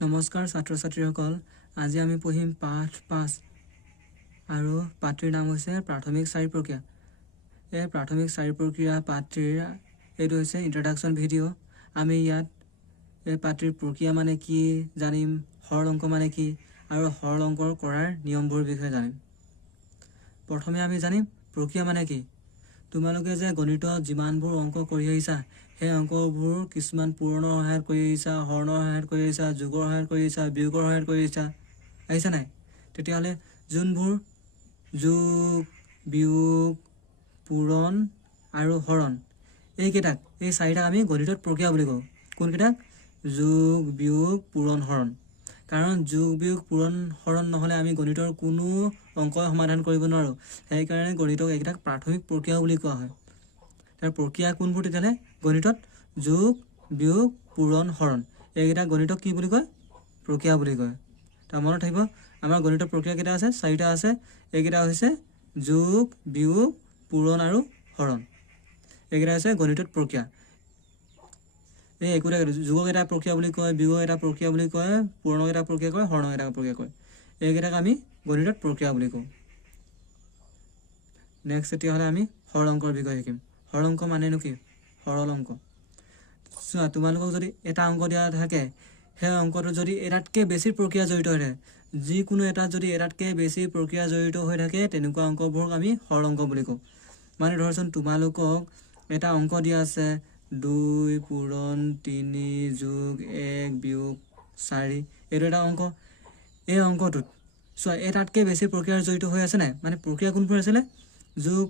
নমস্কাৰ ছাত্ৰ ছাত্ৰীসকল, আজি আমি পঢ়িম পাঠ 5 আৰু পাঠটিৰ নাম হৈছে প্ৰাথমিক চাৰি প্ৰক্ৰিয়া। এই প্ৰাথমিক চাৰি প্ৰক্ৰিয়া পাঠটিৰ এইটো হৈছে ইন্ট্ৰডাকশ্যন ভিডিঅ'। আমি ইয়াত এই পাঠটিৰ প্ৰক্ৰিয়া মানে কি জানিম, সৰল অংক মানে কি আৰু সৰল অংকৰ কৰাৰ নিয়মবোৰৰ বিষয়ে জানিম। প্ৰথমে আমি জানিম প্ৰক্ৰিয়া মানে কি। তোমালোকে যে গণিতত যিমানবোৰ অংক কৰি আহিছা, সেই অংকবোৰ কিছুমান পূৰণৰ সহায়ত কৰি আহিছা, হৰণৰ সহায়ত কৰি আহিছা, যোগৰ সহায়ত কৰি আহিছা, বিয়োগৰ সহায়ত কৰি আহিছা নাই? তেতিয়াহ'লে যোনবোৰ যোগ, বিয়োগ, পূৰণ আৰু হৰণ এই চাৰিটাক আমি গণিতত প্ৰক্ৰিয়া বুলি কওঁ। কোনকেইটাক? যোগ, বিয়োগ, পূৰণ, হৰণ। কাৰণ যোগ, বিয়োগ, পূৰণ, হৰণ নহ'লে আমি গণিতৰ কোনো অংকই সমাধান কৰিব নোৱাৰোঁ। সেইকাৰণে গণিতক এইকেইটাক প্ৰাথমিক প্ৰক্ৰিয়া বুলি কোৱা হয়। তাৰ প্ৰক্ৰিয়া কোনবোৰ তেতিয়াহ'লে? গণিতত যোগ, বিয়োগ, পূৰণ, হৰণ এইকেইটা গণিতক কি বুলি কয়? প্ৰক্ৰিয়া বুলি কয়। তাৰ মনত থাকিব, আমাৰ গণিতৰ প্ৰক্ৰিয়া কেইটা আছে? চাৰিটা আছে। এইকেইটা হৈছে যোগ, বিয়োগ, পূৰণ আৰু হৰণ। এইকেইটা হৈছে গণিতত প্ৰক্ৰিয়া। এই একোটা যোগক এটা প্ৰক্ৰিয়া বুলি কয়, বিয়োগক এটা প্ৰক্ৰিয়া বুলি কয়, পূৰণক এটা প্ৰক্ৰিয়া কয়, হৰণক এটা প্ৰক্ৰিয়া কয়। এইকেইটাক আমি গণিতত প্ৰক্ৰিয়া বুলি কওঁ। নেক্সট তেতিয়াহ'লে আমি সৰল অংকৰ বিষয়ে শিকিম। সৰল অংক মানেনো কি? সৰল অংক চোৱা, তোমালোকক যদি এটা অংক দিয়া থাকে, সেই অংকটো যদি এটাতকৈ বেছি প্ৰক্ৰিয়া জড়িত হৈ থাকে, যিকোনো এটাত যদি এটাতকৈ বেছি প্ৰক্ৰিয়া জড়িত হৈ থাকে, তেনেকুৱা অংকবোৰক আমি সৰল অংক বুলি কওঁ। মানে ধৰচোন তোমালোকক এটা অংক দিয়া আছে 2 পূৰণ 3 যোগ 1 বিয়োগ 4, এইটো এটা অংক। এই অংকটোত চোৱা এটাতকৈ বেছি প্ৰক্ৰিয়া জড়িত হৈ আছে নাই? মানে প্ৰক্ৰিয়া কোনবোৰ আছিলে? যোগ,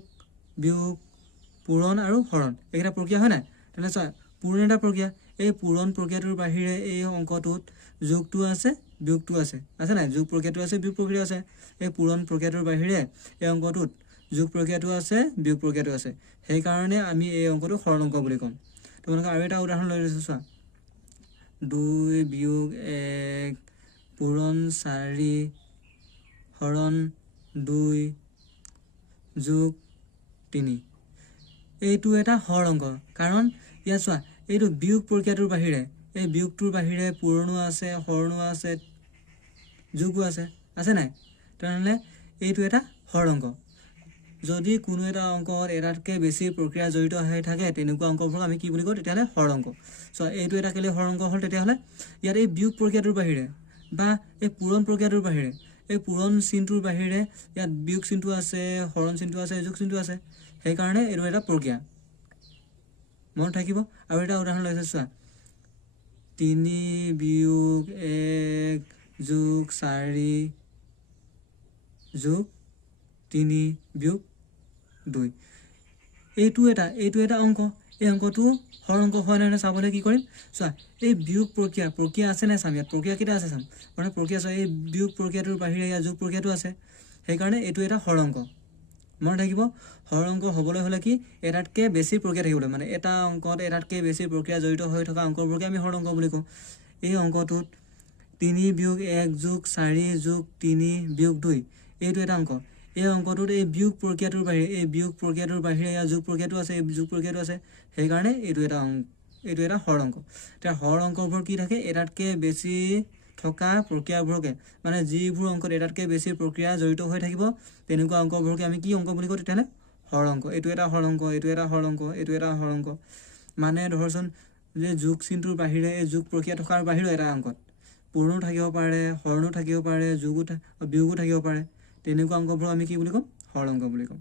বিয়োগ, পূৰণ আৰু হৰণ এইকেইটা প্ৰক্ৰিয়া হয় নাই? তেনেহ'লে চোৱা পূৰণ এটা প্ৰক্ৰিয়া। এই পূৰণ প্ৰক্ৰিয়াটোৰ বাহিৰে এই অংকটোত যোগটো আছে, বিয়োগটো আছে নাই? যোগ প্ৰক্ৰিয়াটো আছে, বিয়োগ প্ৰক্ৰিয়া আছে। এই পূৰণ প্ৰক্ৰিয়াটোৰ বাহিৰে এই অংকটোত যোগ প্ৰক্ৰিয়াটো আছে, বিয়োগ প্ৰক্ৰিয়াটো আছে। সেইকাৰণে আমি এই অংকটো সৰল অংক বুলি ক'ম। তোমালোকে আৰু এটা উদাহৰণ লৈ লৈছোঁ চোৱা, 2 বিয়োগ 1 পূৰণ 4 হৰণ 2 যোগ 3। এইটো এটা সৰল অংক। কাৰণ ইয়াত চোৱা এইটো বিয়োগ প্ৰক্ৰিয়াটোৰ বাহিৰে, এই বিয়োগটোৰ বাহিৰে পূৰণো আছে, হৰণো আছে, যোগো আছে নাই? তেনেহ'লে এইটো এটা সৰল অংক। যদি কোনো এটা অংকত এটাতকৈ বেছি প্ৰক্ৰিয়া জড়িত হৈ থাকে, তেনেকুৱা অংকবোৰক আমি কি বুলি কওঁ? তেতিয়াহ'লে সৰল অংক। চোৱা এইটো এটা কেলৈ সৰল অংক হ'ল? তেতিয়াহ'লে ইয়াত এই বিয়োগ প্ৰক্ৰিয়াটোৰ বাহিৰে বা এই পূৰণ প্ৰক্ৰিয়াটোৰ বাহিৰে, এই পূৰণ চিনটোৰ বাহিৰে ইয়াত বিয়োগ চিনটো আছে, হৰণ চিনটো আছে, যোগ চিনটো আছে। সেইকাৰণে এইটো এটা প্ৰক্ৰিয়া। মনত থাকিব। আৰু এটা উদাহৰণ লৈছে চোৱা, 3 বিয়োগ 1 যোগ 4 যোগ 3 বিয়োগ 2। এইটো এটা অংক। এই অংকটো সৰল অংক হয় নহয় চাবলৈ কি কৰিম? চোৱা এই বিয়োগ প্ৰক্ৰিয়া আছে নাই চাম। ইয়াত প্ৰক্ৰিয়া কেইটা আছে চাম। মানে প্ৰক্ৰিয়া চোৱা এই বিয়োগ প্ৰক্ৰিয়াটোৰ বাহিৰে ইয়াত যোগ প্ৰক্ৰিয়াটো আছে। সেইকাৰণে এইটো এটা সৰল অংক। মনত থাকিব, সৰল অংক হ'বলৈ হ'লে কি? এটাতকৈ বেছি প্ৰক্ৰিয়া থাকিব লাগিব। মানে এটা অংকত এটাতকৈ বেছি প্ৰক্ৰিয়া জড়িত হৈ থকা অংকবোৰকে আমি সৰল অংক বুলি কওঁ। এই অংকটোত 3 বিয়োগ 1 যোগ 4 যোগ 3 বিয়োগ 2 এইটো এটা অংক। এই অংকটোত এই বিয়োগ প্ৰক্ৰিয়াটোৰ বাহিৰে ইয়াৰ যোগ প্ৰক্ৰিয়াটো আছে, এই যোগ প্ৰক্ৰিয়াটো আছে। সেইকাৰণে এইটো এটা সৰল অংক। এতিয়া সৰল অংকবোৰ কি থাকে? এটাতকৈ বেছি থকা প্ৰক্ৰিয়াবোৰকে, মানে যিবোৰ অংকত এটাতকৈ বেছি প্ৰক্ৰিয়া জড়িত হৈ থাকিব, তেনেকুৱা অংকবোৰকে আমি কি অংক বুলি কওঁ? তেতিয়াহ'লে সৰল অংক। এইটো এটা সৰল অংক, এইটো এটা সৰল অংক, এইটো এটা সৰল অংক। মানে ধৰচোন যে যোগ চিনটোৰ বাহিৰে, এই যোগ প্ৰক্ৰিয়া থকাৰ বাহিৰেও এটা অংকত পূৰণো থাকিব পাৰে, হৰণো থাকিব পাৰে, বিয়োগো থাকিব পাৰে। তেনেকুৱা অংকবোৰ আমি কি বুলি ক'ম? সৰল অংক বুলি ক'ম।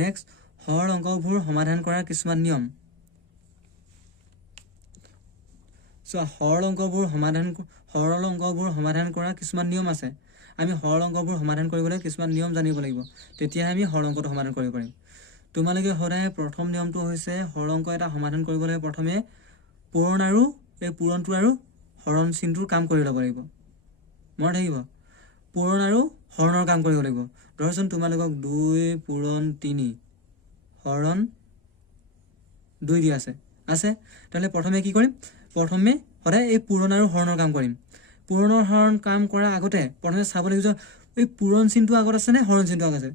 নেক্সট, সৰল অংকবোৰ সমাধান কৰাৰ কিছুমান নিয়ম। চোৱা সৰল অংকবোৰ সমাধান কৰাৰ কিছুমান নিয়ম আছে। আমি সৰল অংকবোৰ সমাধান কৰিবলৈ কিছুমান নিয়ম জানিব লাগিব, তেতিয়াহে আমি সৰল অংকটো সমাধান কৰিব পাৰিম। তোমালোকে সদায় প্ৰথম নিয়মটো হৈছে, সৰল অংক এটা সমাধান কৰিবলৈ প্ৰথমে পূৰণ আৰু এই পূৰণটো আৰু হৰণ চিনটোৰ কাম কৰি ল'ব লাগিব। মনত থাকিব, পূৰণ আৰু হৰণৰ কাম কৰিব লাগিব। ধৰচোন তোমালোকক 2 পূৰণ 3 হৰণ 2 দিয়া আছে। তাহলে প্ৰথমে কি কৰিম? প্ৰথমে সদায় এই পূৰণ আৰু হৰণৰ কাম কৰিম। পূৰণৰ হৰণ কাম কৰাৰ আগতে প্ৰথমে চাব লাগিব যে এই পূৰণ চিনটো আগত আছে নে হৰণ চিনটো আগত আছে।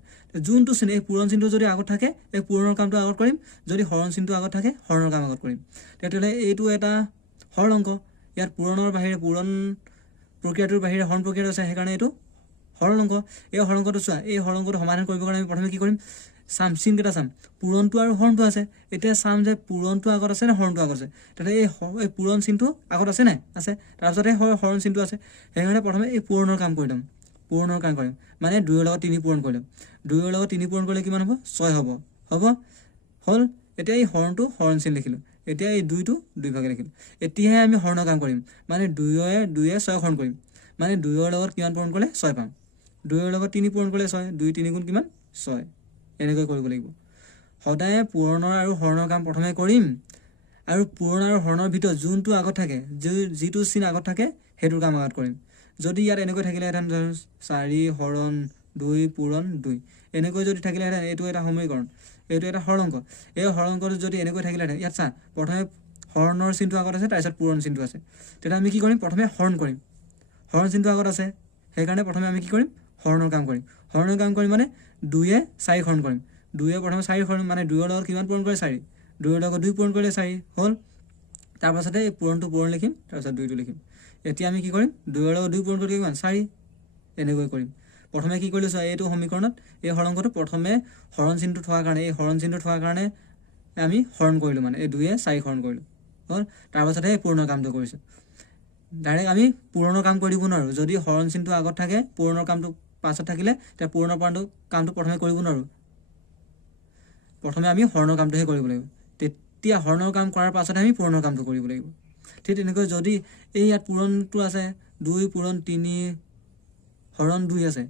যোনটো চিন, এই পূৰণ চিনটো যদি আগত থাকে, এই পূৰণৰ কামটো আগত কৰিম। যদি হৰণ চিনটো আগত থাকে, হৰণৰ কাম আগত কৰিম। তেতিয়াহ'লে এইটো এটা সৰল অংক। ইয়াত পূৰণৰ বাহিৰে পূৰণ প্ৰক্ৰিয়াটোৰ বাহিৰে হৰণ প্ৰক্ৰিয়াটো আছে, সেইকাৰণে এইটো সৰল অংক। এই সৰল অংকটো চোৱা, এই সৰল অংকটো সমাধান কৰিবৰ কাৰণে আমি প্ৰথমে কি কৰিম, চাম চিনকেইটা চাম, পূৰণটো আৰু হৰণটো আছে। এতিয়া চাম যে পূৰণটো আগত আছে নে হৰণটো আগত আছে। তেতিয়া এই পূৰণ চিনটো আগত আছে নাই, আছে। তাৰপিছতে হৰণ চিনটো আছে। সেইকাৰণে প্ৰথমে এই পূৰণৰ কাম কৰি ল'ম, পূৰণৰ কাম কৰিম, মানে 2ৰ লগত 3 পূৰণ কৰি ল'ম। 2ৰ লগত 3 পূৰণ কৰিলে কিমান হ'ব, 6 হ'ব, হ'ল। এতিয়া এই হৰণটো হৰণ চিন লিখিলোঁ, এতিয়া এই 2টো 2 ভাগে লিখিলোঁ। এতিয়াহে আমি হৰণৰ কাম কৰিম, মানে 2য়ে 6 হৰণ কৰিম, মানে 2ৰ লগত কিমান পূৰণ কৰিলে 6 পাম। 2ৰ লগত 3 পূৰণ কৰিলে 6, 2 3 গুণ কিমান 6, এনেকৈ কৰিব লাগিব। সদায় পূৰণৰ আৰু হৰণৰ কাম প্ৰথমে কৰিম, আৰু পূৰণ আৰু হৰণৰ ভিতৰত যোনটো আগত থাকে, যিটো চিন আগত থাকে সেইটোৰ কাম আগত কৰিম। যদি ইয়াত এনেকৈ থাকিলেহেঁতেন 4 হৰণ 2 পূৰণ 2, এনেকৈ যদি থাকিলেহেঁতেন, এইটো এটা সমীকৰণ, এইটো এটা সৰল অংক। এই সৰল অংকটো যদি এনেকৈ থাকিলেহেঁতেন, ইয়াত চা প্ৰথমে হৰণৰ চিনটো আগত আছে, তাৰপিছত পূৰণ চিনটো আছে। তেতিয়া আমি কি কৰিম, প্ৰথমে হৰণ কৰিম, হৰণ চিনটো আগত আছে, সেইকাৰণে প্ৰথমে আমি কি কৰিম, হৰণৰ কাম কৰিম। হৰণৰ কাম কৰিম মানে 2য়ে 4 হৰণ কৰিম, 2য়ে প্ৰথমে 4 হৰণ, মানে 2ৰ লগত কিমান পূৰণ কৰে 4, 2ৰ লগত 2 পূৰণ কৰিলে 4 হ'ল। তাৰপাছতে এই পূৰণটো পূৰণ লিখিম, তাৰপিছত 2টো লিখিম। এতিয়া আমি কি কৰিম, 2ৰ লগত 2 পূৰণ কৰিলে কিমান 4, এনেকৈ কৰিম। প্ৰথমে কি কৰিলোঁ চোৱা, এইটো সমীকৰণত এই হৰণ অংকটো প্ৰথমে হৰণ চিনটো থোৱাৰ কাৰণে, এই হৰণ চিনটো থোৱাৰ কাৰণে আমি হৰণ কৰিলোঁ, মানে এই 2য়ে 4 হৰণ কৰিলোঁ, হ'ল। তাৰপাছতহে এই পূৰণৰ কামটো কৰিছোঁ। ডাইৰেক্ট আমি পূৰণৰ কাম কৰি দিব নোৱাৰোঁ। যদি হৰণ চিনটো আগত থাকে, পূৰণৰ কামটো পাছত থাকিলে, তেতিয়া পূৰণৰ কামটো প্ৰথমে কৰিব নোৱাৰোঁ। প্ৰথমে আমি হৰণৰ কামটোহে কৰিব লাগিব, তেতিয়া হৰণৰ কাম কৰাৰ পাছতহে আমি পূৰণৰ কামটো কৰিব লাগিব। ঠিক তেনেকৈ যদি এই ইয়াত পূৰণটো আছে, 2 পূৰণ 3 হৰণ 2 আছে,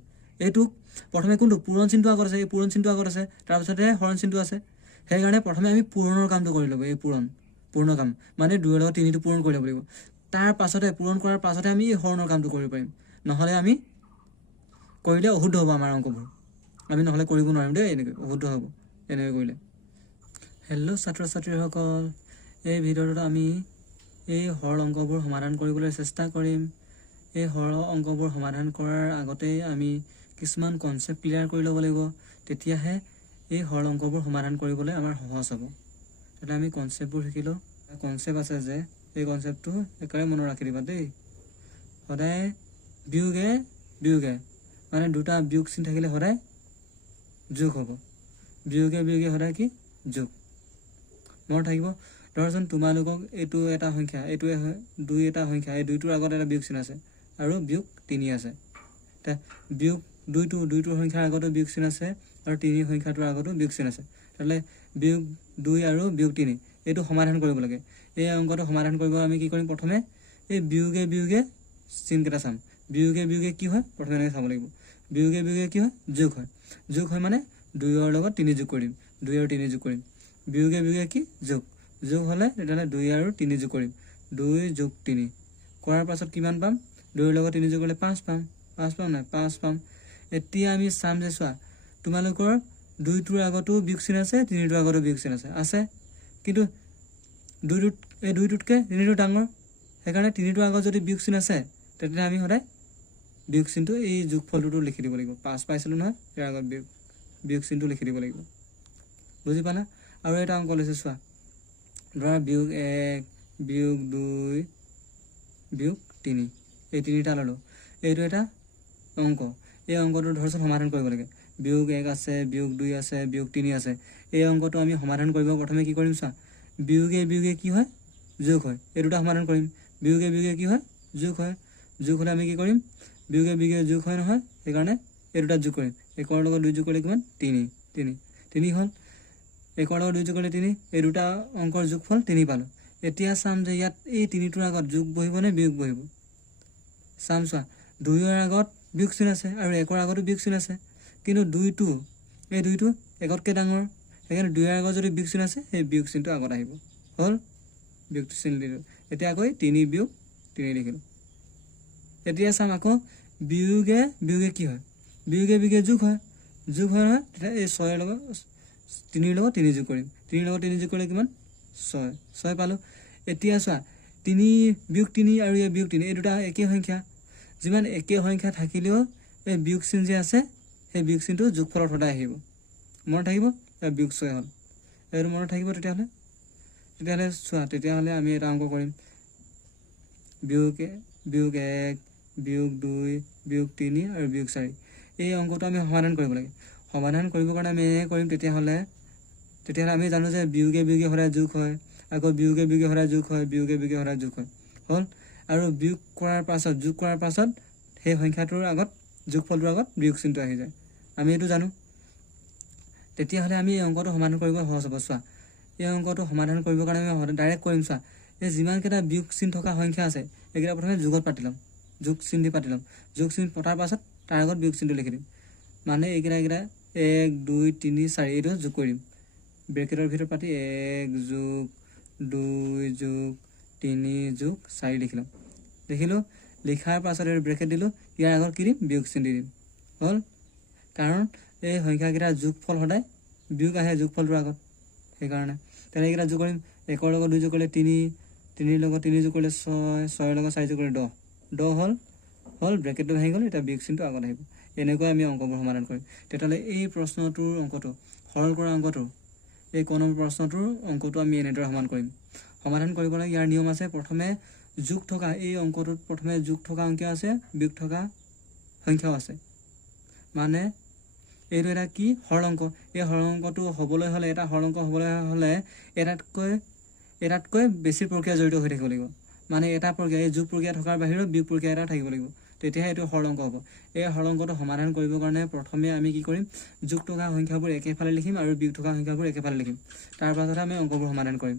এইটোক প্ৰথমে কোনটো পূৰণ চিনটো আগত আছে, এই পূৰণ চিনটো আগত আছে, তাৰপিছতহে হৰণ চিনটো আছে। সেইকাৰণে প্ৰথমে আমি পূৰণৰ কামটো কৰি ল'ব, এই পূৰণৰ কাম, মানে 2ৰ লগত 3টো পূৰণ কৰি ল'ব লাগিব। তাৰ পাছতে পূৰণ কৰাৰ পাছতে আমি এই হৰণৰ কামটো কৰিব পাৰিম, নহ'লে আমি কৰিলে অশুদ্ধ হ'ব আমাৰ অংকবোৰ, আমি নহ'লে কৰিব নোৱাৰিম দেই, এনেকৈ অশুদ্ধ হ'ব এনেকৈ কৰিলে। হেল্ল' ছাত্ৰ ছাত্ৰীসকল, এই ভিডিঅ'টোত আমি এই সৰল অংকবোৰ সমাধান কৰিবলৈ চেষ্টা কৰিম। এই সৰল অংকবোৰ সমাধান কৰাৰ আগতেই আমি কিছুমান কনচেপ্ট ক্লিয়াৰ কৰি ল'ব লাগিব, তেতিয়াহে এই সৰল অংকবোৰ সমাধান কৰিবলৈ আমাৰ সহজ হ'ব। তেতিয়া আমি কনচেপ্টবোৰ শিকিলোঁ। কনচেপ্ট আছে যে, এই কনচেপ্টটো একেবাৰে মনত ৰাখি দিবা দেই। সদায় বিয়োগে মানে 2টা বিয়োগ চিন থাকিলে সদায় যোগ হ'ব, বিয়োগে সদায় কি যোগ, মনত থাকিব। ধৰচোন তোমালোকক এইটো এটা সংখ্যা, এইটোৱে হয় 2 এটা সংখ্যা, এই 2টোৰ আগত এটা বিয়োগ চিন আছে, আৰু বিয়োগ 3 আছে। এতিয়া বিয়োগ 2টোৰ সংখ্যাৰ আগতো বিয়োগ চিন আছে, আৰু 3 সংখ্যাটোৰ আগতো বিয়োগ চিন আছে। তেতিয়াহ'লে বিয়োগ 2 আৰু বিয়োগ 3 এইটো সমাধান কৰিব লাগে। এই অংকটো সমাধান কৰিব আমি কি কৰিম, প্ৰথমে এই বিয়োগে চিনকেইটা চাম। বিয়োগে কি হয়, প্ৰথমে এনেকৈ চাব লাগিব। বিয়োগে কি হয়, যোগ হয়। যোগ হয় মানে 2ৰ লগত 3 যোগ কৰিম, 2 আৰু 3 যোগ কৰিম। বিয়োগে কি যোগ হ'লে তেতিয়াহ'লে 2 আৰু 3 যোগ কৰিম, 2 যোগ 3 কৰাৰ পাছত কিমান পাম, 2ৰ লগত 3 যোগ কৰিলে 5 পাম, 5 পাম। এতিয়া আমি চাম যে চোৱা, তোমালোকৰ 2টোৰ আগতো বিয়োগ চিন আছে, 3টোৰ আগতো বিয়োগ চিন আছে, কিন্তু 2টোতকৈ 3টো ডাঙৰ, সেইকাৰণে 3টোৰ আগত যদি বিয়োগ চিন আছে, তেতিয়া আমি সদায় বিয়োগ চিনটো এই যোগফলটো লিখি দিব লাগিব। 5 পাইছিলোঁ নহয়, ইয়াৰ আগত বিয়োগ চিনটো লিখি দিব লাগিব, বুজি পালা। আৰু এটা অংক লৈছোঁ চোৱা, ধৰা বিয়োগ 1 বিয়োগ 2 বিয়োগ 3, এই 3টা ল'লোঁ। এইটো এটা অংক, এই অংকটো ধৰচোন সমাধান কৰিব লাগে। বিয়োগ 1 আছে, বিয়োগ 2 আছে, বিয়োগ 3 আছে। এই অংকটো আমি সমাধান কৰিব প্ৰথমে কি কৰিম চোৱা, বিয়োগে কি হয়, যোগ হয়। এই দুটা সমাধান কৰিম। বিয়োগে কি হয়, যোগ হয়। যোগ হ'লে আমি কি কৰিম, বিয়োগে যোগ হয় নহয়, সেইকাৰণে এই দুটা যোগ কৰিম। 1ৰ লগত 2 যোগ কৰিলে কিমান 3 হ'ল। 1ৰ লগত 2 যোগ কৰিলে 3, এই দুটা অংকৰ যোগফল 3 পালোঁ। এতিয়া চাম যে ইয়াত এই 3টোৰ আগত যোগ বহিব নে বিয়োগ বহিব, চাম চোৱা। 2ৰ আগত বিয়োগ চিন আছে, আৰু 1ৰ আগতো বিয়োগ চিন আছে, কিন্তু 2টো 1তকৈ ডাঙৰ, সেইকাৰণে 2ৰ আগত যদি বিয়োগ চিন আছে, সেই বিয়োগ চিনটো আগত আহিব, হ'ল। বিয়োগ চিন দিলোঁ। এতিয়া আকৌ 3 বিয়োগ 3 লিখিলোঁ। এতিয়া চাম আকৌ বিয়োগে কি হয়, বিয়োগে যোগ হয় নহয়, তেতিয়া এই 6ৰ লগত 3ৰ লগত 3 যোগ কৰিম, 3ৰ লগত 3 যোগ কৰিলে কিমান 6 পালোঁ। এতিয়া চোৱা, 3 বিয়োগ 3 আৰু এই বিয়োগ 3 এই দুটা একেই সংখ্যা। যিমান একে সংখ্যা থাকিলেও এই বিয়োগ চিন যে আছে, সেই বিয়োগ চিনটো যোগফলত সদায় আহিব, মনত থাকিব। বিয়োগ 6 হ'ল, এইটো মনত থাকিব। তেতিয়াহ'লে চোৱা, তেতিয়াহ'লে আমি এটা অংক কৰিম। বিয়োগ 1 বিয়োগ 2 বিয়োগ 3 আৰু বিয়োগ 4 এই অংকটো আমি সমাধান কৰিব লাগে সমাধান কৰিবৰ কাৰণে আমি এনে কৰিম তেতিয়াহ'লে আমি জানো যে বিয়োগে বিয়োগে সদায় যোগ হয় আকৌ বিয়োগে বিয়োগে সদায় যোগ হয় বিয়োগে বিয়োগে সদায় যোগ হয় হ'ল আৰু বিয়োগ কৰাৰ পাছত সেই সংখ্যাটোৰ আগত যোগফলটোৰ আগত বিয়োগ চিহ্নটো আহি যায় আমি এইটো জানো তেতিয়াহ'লে আমি এই অংকটো সমাধান কৰিব সহজ হ'ব চোৱা এই অংকটো সমাধান কৰিবৰ কাৰণে আমি ডাইৰেক্ট কৰিম চোৱা এই যিমানকেইটা বিয়োগ চিহ্ন থকা সংখ্যা আছে এইকেইটা প্ৰথমে যোগত পাতি ল'ম যোগ চিহ্ন দি পাতি ল'ম যোগ চিহ্ন পতাৰ পাছত তাৰ আগত বিয়োগ চিহ্নটো লিখি দিম মানে এইকেইটা 1 2 3 4 এইটো যোগ কৰিম ব্ৰেকেটৰ ভিতৰত পাতি 1 যোগ 2 যোগ 3 যোগ 4 লিখিলোঁ লিখাৰ পাছত এই ব্ৰেকেট দিলোঁ ইয়াৰ আগত কি দিম বিয়োগ চিহ্ন দি দিম হ'ল কাৰণ এই সংখ্যাকেইটাৰ যোগফল সদায় বিয়োগ আহে যোগফলটোৰ আগত সেইকাৰণে তেনে এইকেইটা যোগ কৰিম 1 লগত 2 যোগ কৰিলে 3 লগত 3 যোগ কৰিলে 6 লগত 4 যোগ কৰিলে 10 হ'ল ব্ৰেকেটটো ভাঙি গ'ল এতিয়া বিয়োগ চিহ্নটো আগত আহিব এনেকৈ আমি অংকবোৰ সমাধান কৰিম তেতিয়াহ'লে এই প্ৰশ্নটোৰ অংকটো সৰল কৰা অংকটো এই ক নম্বৰ প্ৰশ্নটোৰ অংকটো আমি এনেদৰে সমাধান কৰিবলৈ ইয়াৰ নিয়ম আছে প্ৰথমে যোগ থকা এই অংকটোত প্ৰথমে যোগ থকা অংক আছে বিয়োগ থকা সংখ্যাও আছে মানে এইটো এটা কি সৰল অংক এই সৰল অংকটো হ'বলৈ হ'লে এটা সৰল অংক হ'বলৈ হ'লে এটাতকৈ বেছি প্ৰক্ৰিয়া জড়িত হৈ থাকিব লাগিব মানে এটা প্ৰক্ৰিয়া এই যোগ প্ৰক্ৰিয়া থকাৰ বাহিৰেও বিয়োগ প্ৰক্ৰিয়া এটা থাকিব লাগিব তেতিয়াহে এইটো সৰল অংক হ'ব এই সৰল অংকটো সমাধান কৰিবৰ কাৰণে প্ৰথমে আমি কি কৰিম যোগ থকা সংখ্যাবোৰ একেফালে লিখিম আৰু বিয়োগ থকা সংখ্যাবোৰ একেফালে লিখিম তাৰ পাছত আমি অংকবোৰ সমাধান কৰিম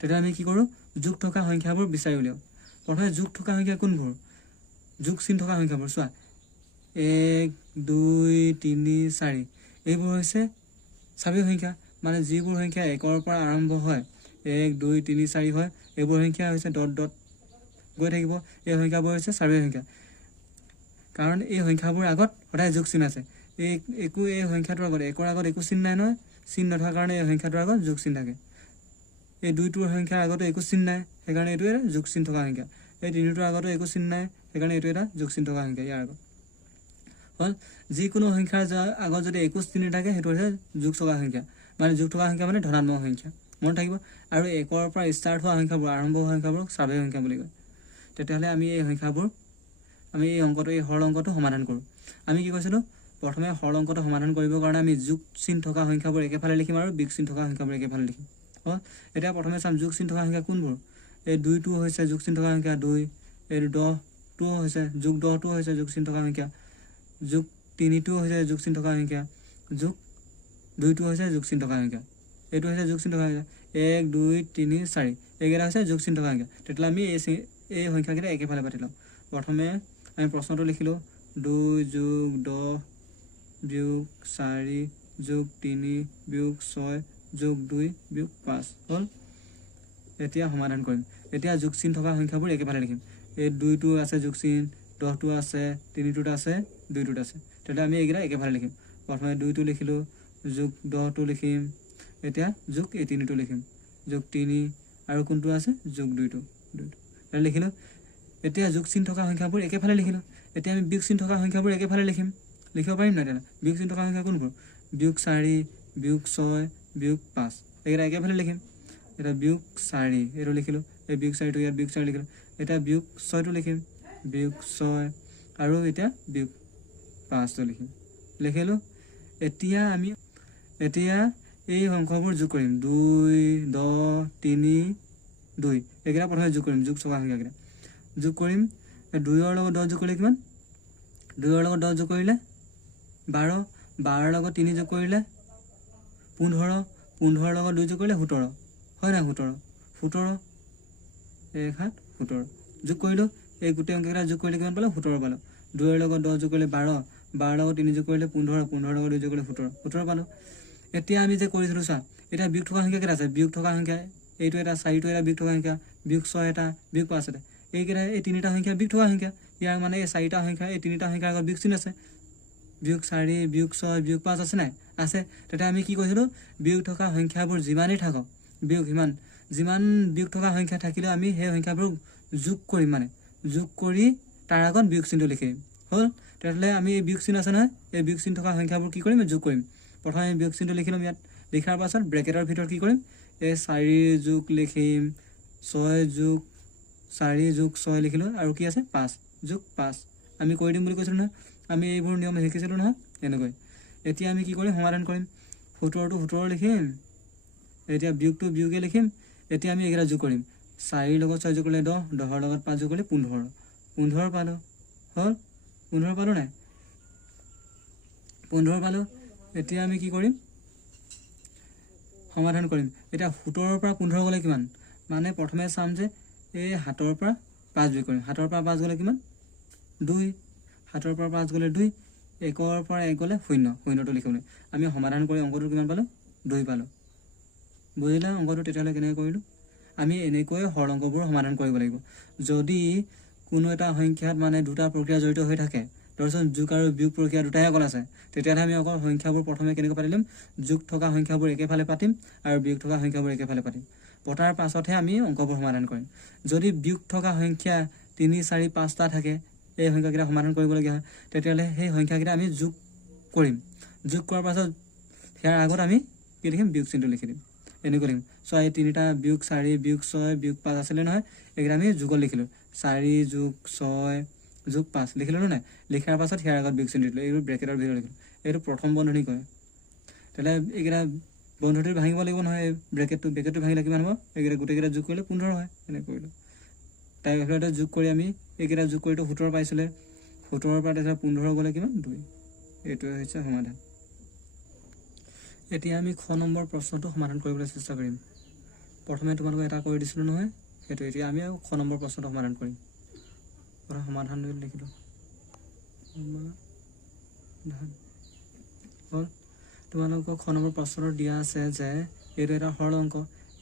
তেতিয়া আমি কি কৰোঁ যোগ থকা সংখ্যাবোৰ বিচাৰি উলিয়াওঁ প্ৰথমে যোগ থকা সংখ্যা কোনবোৰ যোগ চিহ্ন থকা সংখ্যাবোৰ চোৱা 1 2 3 4 এইবোৰ হৈছে স্বাভাৱিক সংখ্যা মানে যিবোৰ সংখ্যা 1ৰ পৰা আৰম্ভ হয় 1 2 3 4 হয় এইবোৰ সংখ্যা হৈছে ডট ডট গৈ থাকিব এই সংখ্যাবোৰ হৈছে স্বাভাৱিক সংখ্যা কাৰণ এই সংখ্যাবোৰ আগত সদায় যোগ চিহ্ন আছে এই সংখ্যাটোৰ আগত 1ৰ আগত একো চিহ্ন নাই নহয় চিহ্ন নথকাৰ কাৰণে এই সংখ্যাটোৰ আগত যোগ চিহ্ন থাকে এই 2টোৰ সংখ্যাৰ আগতো একো চিহ্ন নাই সেইকাৰণে এইটো এটা যোগ চিহ্ন থকা সংখ্যা এই 3টোৰ আগতো একো চিহ্ন নাই সেইকাৰণে এইটো এটা যোগ চিহ্ন থকা সংখ্যা ইয়াৰ আগত হ'ল যিকোনো সংখ্যাৰ আগত যদি একো চিহ্ন থাকে সেইটো হৈছে যোগ থকা সংখ্যা মানে যোগ থকা সংখ্যা মানে ধনাত্মক সংখ্যা মনত থাকিব আৰু 1ৰ পৰা ষ্টাৰ্ট হোৱা সংখ্যাবোৰ আৰম্ভ হোৱা সংখ্যাবোৰক স্বাভাৱিক সংখ্যা বুলি কয় তেতিয়াহ'লে আমি এই সৰল অংকটো সমাধান কৰোঁ আমি কি কৈছিলোঁ প্ৰথমে সৰল অংকটো সমাধান কৰিবৰ কাৰণে আমি যোগ চিহ্ন থকা সংখ্যাবোৰ একেফালে লিখিম আৰু বিয়োগ চিহ্ন থকা সংখ্যাবোৰ একেফালে লিখিম হ'ল এতিয়া প্ৰথমে চাম যোগ চিহ্ন থকা সংখ্যা কোনবোৰ এই 2টো হৈছে যোগ চিহ্ন থকা সংখ্যা 2 এই 10টো হৈছে যোগ 10টো হৈছে যোগ চিহ্ন থকা সংখ্যা যোগ 3টো হৈছে যোগ চিহ্ন থকা সংখ্যা যোগ 2টো হৈছে যোগ চিহ্ন থকা সংখ্যা এইটো হৈছে যোগ চিহ্ন থকা সংখ্যা 1 2 3 4 এইকেইটা হৈছে যোগ চিহ্ন থকা সংখ্যা তেতিয়াহ'লে আমি এই সংখ্যাকেইটা একেফালে পাতি ল'ম প্ৰথমে আমি প্ৰশ্নটো লিখিলোঁ 2 যোগ 10 বিয়োগ 4 যোগ 3 বিয়োগ 6 যোগ 2 বিয়োগ 5 হ'ল এতিয়া সমাধান কৰিম এতিয়া যোগ চিহ্ন থকা সংখ্যাবোৰ একেফালে লিখিম এই 2টো আছে যোগ চিহ্ন 10টো আছে 3টোত আছে 2টোত আছে তেতিয়া আমি এইকেইটা একেফালে লিখিম প্ৰথমে 2টো লিখিলোঁ যোগ 10টো লিখিম এতিয়া যোগ 3টো লিখিম যোগ 3 আৰু কোনটো আছে যোগ 2টো লিখিলোঁ এতিয়া যোগ চিহ্ন থকা সংখ্যাবোৰ একেফালে লিখিলোঁ এতিয়া আমি বিয়োগ চিহ্ন থকা সংখ্যাবোৰ একেফালে লিখিব পাৰিম নাই তেতিয়া বিয়োগ চিহ্ন থকা সংখ্যা কোনবোৰ বিয়োগ 4 বিয়োগ 6 বিয়োগ 5 এইকেইটা একেফালে লিখিম এতিয়া বিয়োগ 4 এইটো লিখিলোঁ এই বিয়োগ 4টো ইয়াত বিয়োগ 4 লিখিলোঁ এতিয়া বিয়োগ 6টো লিখিম বিয়োগ 6 আৰু এতিয়া বিয়োগ 5টো লিখিলোঁ এতিয়া এই সংখ্যাবোৰ যোগ কৰিম 2 10 3 2 এইকেইটা প্ৰথমে যোগ কৰিম যোগ থকা সংখ্যাকেইটা যোগ কৰিম 2ৰ লগত 10 যোগ কৰিলে কিমান 2ৰ লগত 10 যোগ কৰিলে 12 12ৰ লগত 3 যোগ কৰিলে 15 15ৰ লগত 2 যোগ কৰিলে 17 হয় নাই 17 যোগ কৰিলোঁ এই গোটেই অংককেইটা যোগ কৰিলে কিমান পালোঁ 17 পালোঁ 2ৰ লগত 10 যোগ কৰিলে 12 12ৰ লগত 3 যোগ কৰিলে 15 15ৰ লগত 2 যোগ কৰিলে 17 পালোঁ এতিয়া আমি যে কৰিছিলোঁ চোৱা এতিয়া বিয়োগ থকা সংখ্যা কেইটা আছে বিয়োগ থকা সংখ্যা এইটো এটা 4টো এটা বিয়োগ থকা সংখ্যা বিয়োগ 6 এটা বিয়োগ 5 এটা এইকেইটা এই 3টা সংখ্যা বিয়োগ থকা সংখ্যা ইয়াৰ মানে এই 4টা সংখ্যা এই 3টা সংখ্যাৰ আগত বিয়োগ চিহ্ন আছে বিয়োগ 4 বিয়োগ 6 বিয়োগ 5 আছে নাই আছে তেতিয়া আমি কি কৈছিলোঁ বিয়োগ থকা সংখ্যাবোৰ যিমানেই থাকক যিমান বিয়োগ থকা সংখ্যা থাকিলেও আমি সেই সংখ্যাবোৰ যোগ কৰিম মানে যোগ কৰি তাৰ আগত বিয়োগ চিহ্নটো লিখিম হ'ল তেতিয়াহ'লে আমি এই বিয়োগ চিহ্ন আছে নহয় এই বিয়োগ চিহ্ন থকা সংখ্যাবোৰ কি কৰিম যোগ কৰিম প্ৰথমে আমি বিয়োগ চিহ্নটো লিখি ল'ম ইয়াত লিখাৰ পাছত ব্ৰেকেটৰ ভিতৰত কি কৰিম এই 4 যোগ লিখিম 6 যোগ 4 যোগ 6 লিখিলোঁ আৰু কি আছে 5 যোগ 5 আমি কৰি দিম বুলি কৈছিলোঁ নহয় আমি এইবোৰ নিয়ম শিকিছিলোঁ নহয় এনেকৈ এতিয়া আমি কি কৰিম সমাধান কৰিম 17টো 17 লিখিম এতিয়া বিয়োগটো বিয়োগে লিখিম এতিয়া আমি এইকেইটা যোগ কৰিম 4 লগত 6 যোগ কৰিলে 10 10ৰ লগত 5 যোগ কৰিলে 15 15 পালোঁ হ'ল 15 পালোঁ নাই 15 পালোঁ এতিয়া আমি কি কৰিম সমাধান কৰিম এতিয়া 17ৰ পৰা 15 গ'লে কিমান মানে প্ৰথমে চাম যে এই 7ৰ পৰা 5 যোগ কৰিম 7ৰ পৰা 5 গ'লে কিমান 2 7ৰ পৰা 5 গ'লে 2 1ৰ পৰা 1 গ'লে 0 0টো লিখিবলৈ আমি সমাধান কৰি অংকটো কিমান পালোঁ 2 পালোঁ বুজিলা অংকটো তেতিয়াহ'লে কেনেকৈ কৰিলোঁ আমি এনেকৈ হৰ অংকবোৰ সমাধান কৰিব লাগিব যদি কোনো এটা সংখ্যাত মানে দুটা প্ৰক্ৰিয়া জড়িত হৈ থাকে তাৰপিছত যোগ আৰু বিয়োগ প্ৰক্ৰিয়া দুটাই অকল আছে তেতিয়াহ'লে আমি অকল সংখ্যাবোৰ প্ৰথমে কেনেকৈ পাতি ল'ম যোগ থকা সংখ্যাবোৰ একেফালে পাতিম আৰু বিয়োগ থকা সংখ্যাবোৰ একেফালে পাতিম পতাৰ পাছতহে আমি অংকবোৰ সমাধান কৰিম যদি বিয়োগ থকা সংখ্যা 3 4 5টা থাকে এই সংখ্যাকেইটা সমাধান কৰিবলগীয়া হয় তেতিয়াহ'লে সেই সংখ্যাকেইটা আমি যোগ কৰিম যোগ কৰাৰ পাছত ইয়াৰ আগত আমি কি লিখিম বিয়োগ চিহ্নটো লিখি দিম এনেকৈ লিখিম চ' এই 3টা বিয়োগ 4 বিয়োগ 6 বিয়োগ 5 আছিলে নহয় এইকেইটা আমি যোগত লিখিলোঁ 4 যোগ 6 যোগ 5 লিখিলোঁ নাই লিখাৰ পাছত ইয়াৰ আগত বিয়োগ চিহ্ন দিলোঁ এইবোৰ ব্ৰেকেটৰ ভিতৰত লিখিলোঁ এইটো প্ৰথম বন্ধনী কয় তেতিয়াহ'লে এইকেইটা বন্ধনীটো ভাঙিব লাগিব নহয় ব্ৰেকেটটো ভাঙিলে কিমান হ'ব এইকেইটা গোটেইকেইটা যোগ কৰিলে 15 হয় এনেকৈ কৰিলোঁ তাৰ ভিতৰতে যোগ কৰি আমি এইকেইটা যোগ কৰিতো 17 পাইছিলে 17ৰ পৰা তাৰপিছত 15 গ'লে কিমান 2 এইটোৱে হৈছে সমাধান এতিয়া আমি খ নম্বৰ প্ৰশ্নটো সমাধান কৰিবলৈ চেষ্টা কৰিম প্ৰথমে তোমালোকক এটা কৰি দিছিলোঁ নহয় সেইটো এতিয়া আমি খ নম্বৰ প্ৰশ্নটো সমাধান কৰিম সমাধান লিখিলোঁ হ'ল তোমালোকক খ নম্বৰ প্ৰশ্নটো দিয়া আছে যে এইটো এটা সৰল অংক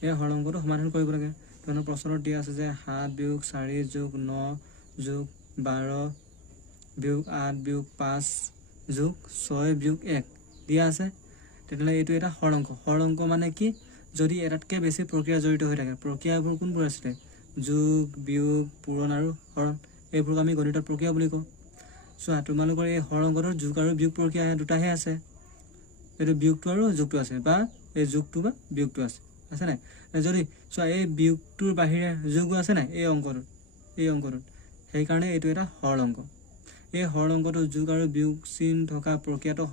এই সৰল অংকটো সমাধান কৰিব লাগে তোমালোকৰ প্ৰশ্নটো দিয়া আছে যে 7 বিয়োগ 4 যোগ 9 যোগ 12 বিয়োগ 8 বিয়োগ 5 যোগ 6 বিয়োগ 1 দিয়া আছে তেতিয়াহ'লে এইটো এটা সৰল অংক মানে কি যদি এটাতকৈ বেছি প্ৰক্ৰিয়া জড়িত হৈ থাকে প্ৰক্ৰিয়াবোৰ কোনবোৰ আছিলে যোগ বিয়োগ পূৰণ আৰু হৰণ এইবোৰক আমি গণিতত প্ৰক্ৰিয়া বুলি কওঁ চোৱা তোমালোকৰ এই সৰল অংকটোৰ যোগ আৰু বিয়োগ প্ৰক্ৰিয়া দুটাহে আছে এইটো বিয়োগটো আৰু যোগটো আছে বা এই যোগটো বা বিয়োগটো আছে নাই যদি চোৱা এই বিয়োগটোৰ বাহিৰে যোগো আছে নাই এই অংকটোত সেইকাৰণে এইটো এটা সৰল অংক এই সৰল অংকটো যোগ আৰু বিয়োগ চিন থকা প্ৰক্ৰিয়াটো